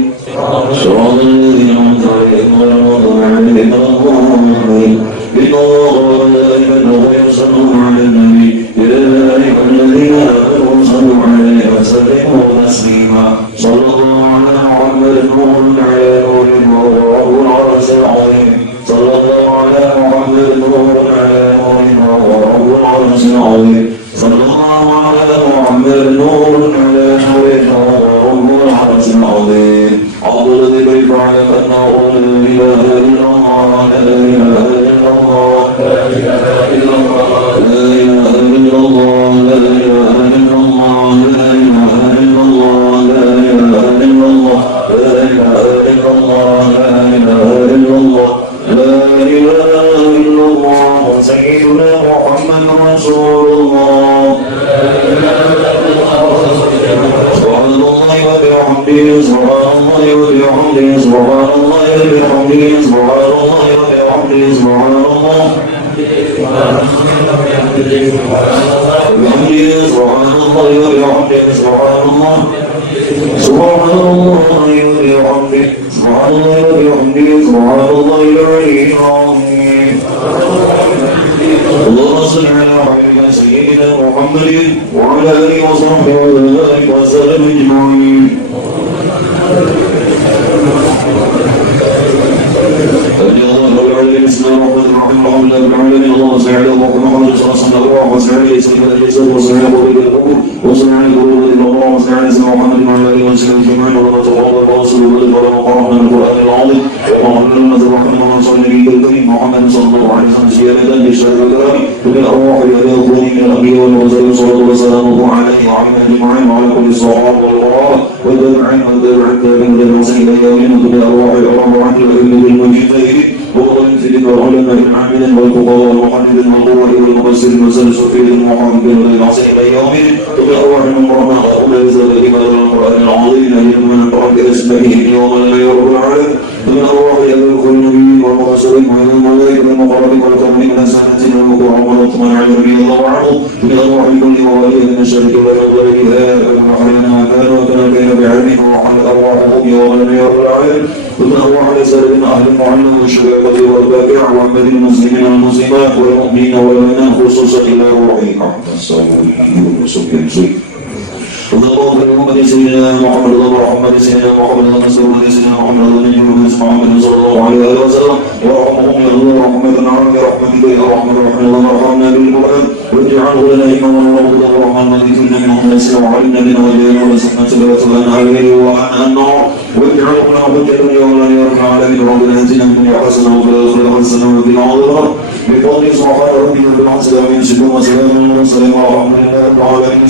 صراط الذين انعمت عليهم غير المغضوب عليهم ولا الضالين. إن الله وملائكته يصلون على النبي يا أيها الذين آمنوا صلوا عليه وسلموا تسليما. صلى الله على محمد نور على نور وهو رب العرش العظيم. صلى الله على محمد نور على نور وهو رب العرش العظيم. صلى الله على محمد نور على نور وهو رب العرش العظيم. عبد الذي فعل أنه لا إله إلا الله. لا إله إلا الله. لا إله إلا الله. لا إله إلا الله. لا إله إلا الله. لا إله إلا الله. لا إله إلا الله. لا إله إلا الله. لا إله إلا الله. لا إله إلا الله. سيدنا محمد رسول الله. سبحان الله وبحمده. سبحان الله وبحمده. سبحان الله وبحمده. سبحان الله وبحمده. سبحان الله بحمده. سبحان الله وبحمده. سبحان الله. سبحان الله وبحمده. سبحان الله وبحمده. سبحان الله العلي العظيم. اللهم صل على حبيبنا سيدنا محمد وعلى اله وصحبه وبارك وسلم اجمعين. بسم الله الرحمن الرحيم. الحمد لله رب العالمين. اللهم صل على محمد صلى الله عليه وسلم وصل على سيدنا الانسان وصل على قلوب الامور وصل على قلوب الامور وصل على سيدنا محمد وعلى اله وصحبه اجمعين. اللهم تقبل الرسول ولا مقام من القران العظيم اللهم لنا الرحمن وصل على النبي الكريم محمد صلى الله عليه وسلم زياده للشهر الكرام وبالارواح والأخوان من الانبياء والمرسلين صلى الله وسلامه عليه وعلى اجمعين وعلى كل الصحابه والقرابه والتابعين والتابعين والمرسلين الى يوم الدين بالارواح والارواح والعلم بالمجيدين والمنزل والعلماء العاملين والفقهاء والمحدثين والقوة والمبصرين والسلسفين المحامدين والعصير الى يوم بالارواح من قرنا ولا يزال عباد القران العظيم من ترك اسمه يوم لا يرب العالم من ارواح كل نبي والمرسلين والملائكه المقربين والكرمين من سنه والكرام والاطمان عن رضي الله عنه من ارواح كل مواليه من الشرك والغيرها وحينا كان وكان بين بعلمه وحل ارواحهم يوم لا يرب العالم من ارواح ليس من اهل المعلم والشباب والباقع وعمل المسلمين والمسلمات والمؤمنين والمؤمنات خصوصا الى روحه احمد الصالحين وسبحان سيد اللهم محمد سيدنا محمد اللهم سيدنا محمد اللهم سيدنا محمد اللهم محمد صلى الله عليه وسلم وارحمهم يا الله رحمة عامة رحمتك يا ارحم الراحمين. اللهم ارحمنا بالقران واجعله لنا اماما ورحمة الرحمن وذكرنا من الناس وعلمنا من وجهنا ونسحنا تبعتنا عليه وعن النار واجعله لنا حجة يوم لا يرفع العالمين. ربنا اتنا من حسنه وفي الاخره حسنه وقنا عذاب النار بفضل سبحان ربك بالعزة من سلام وسلام ورحمة الله رب العالمين.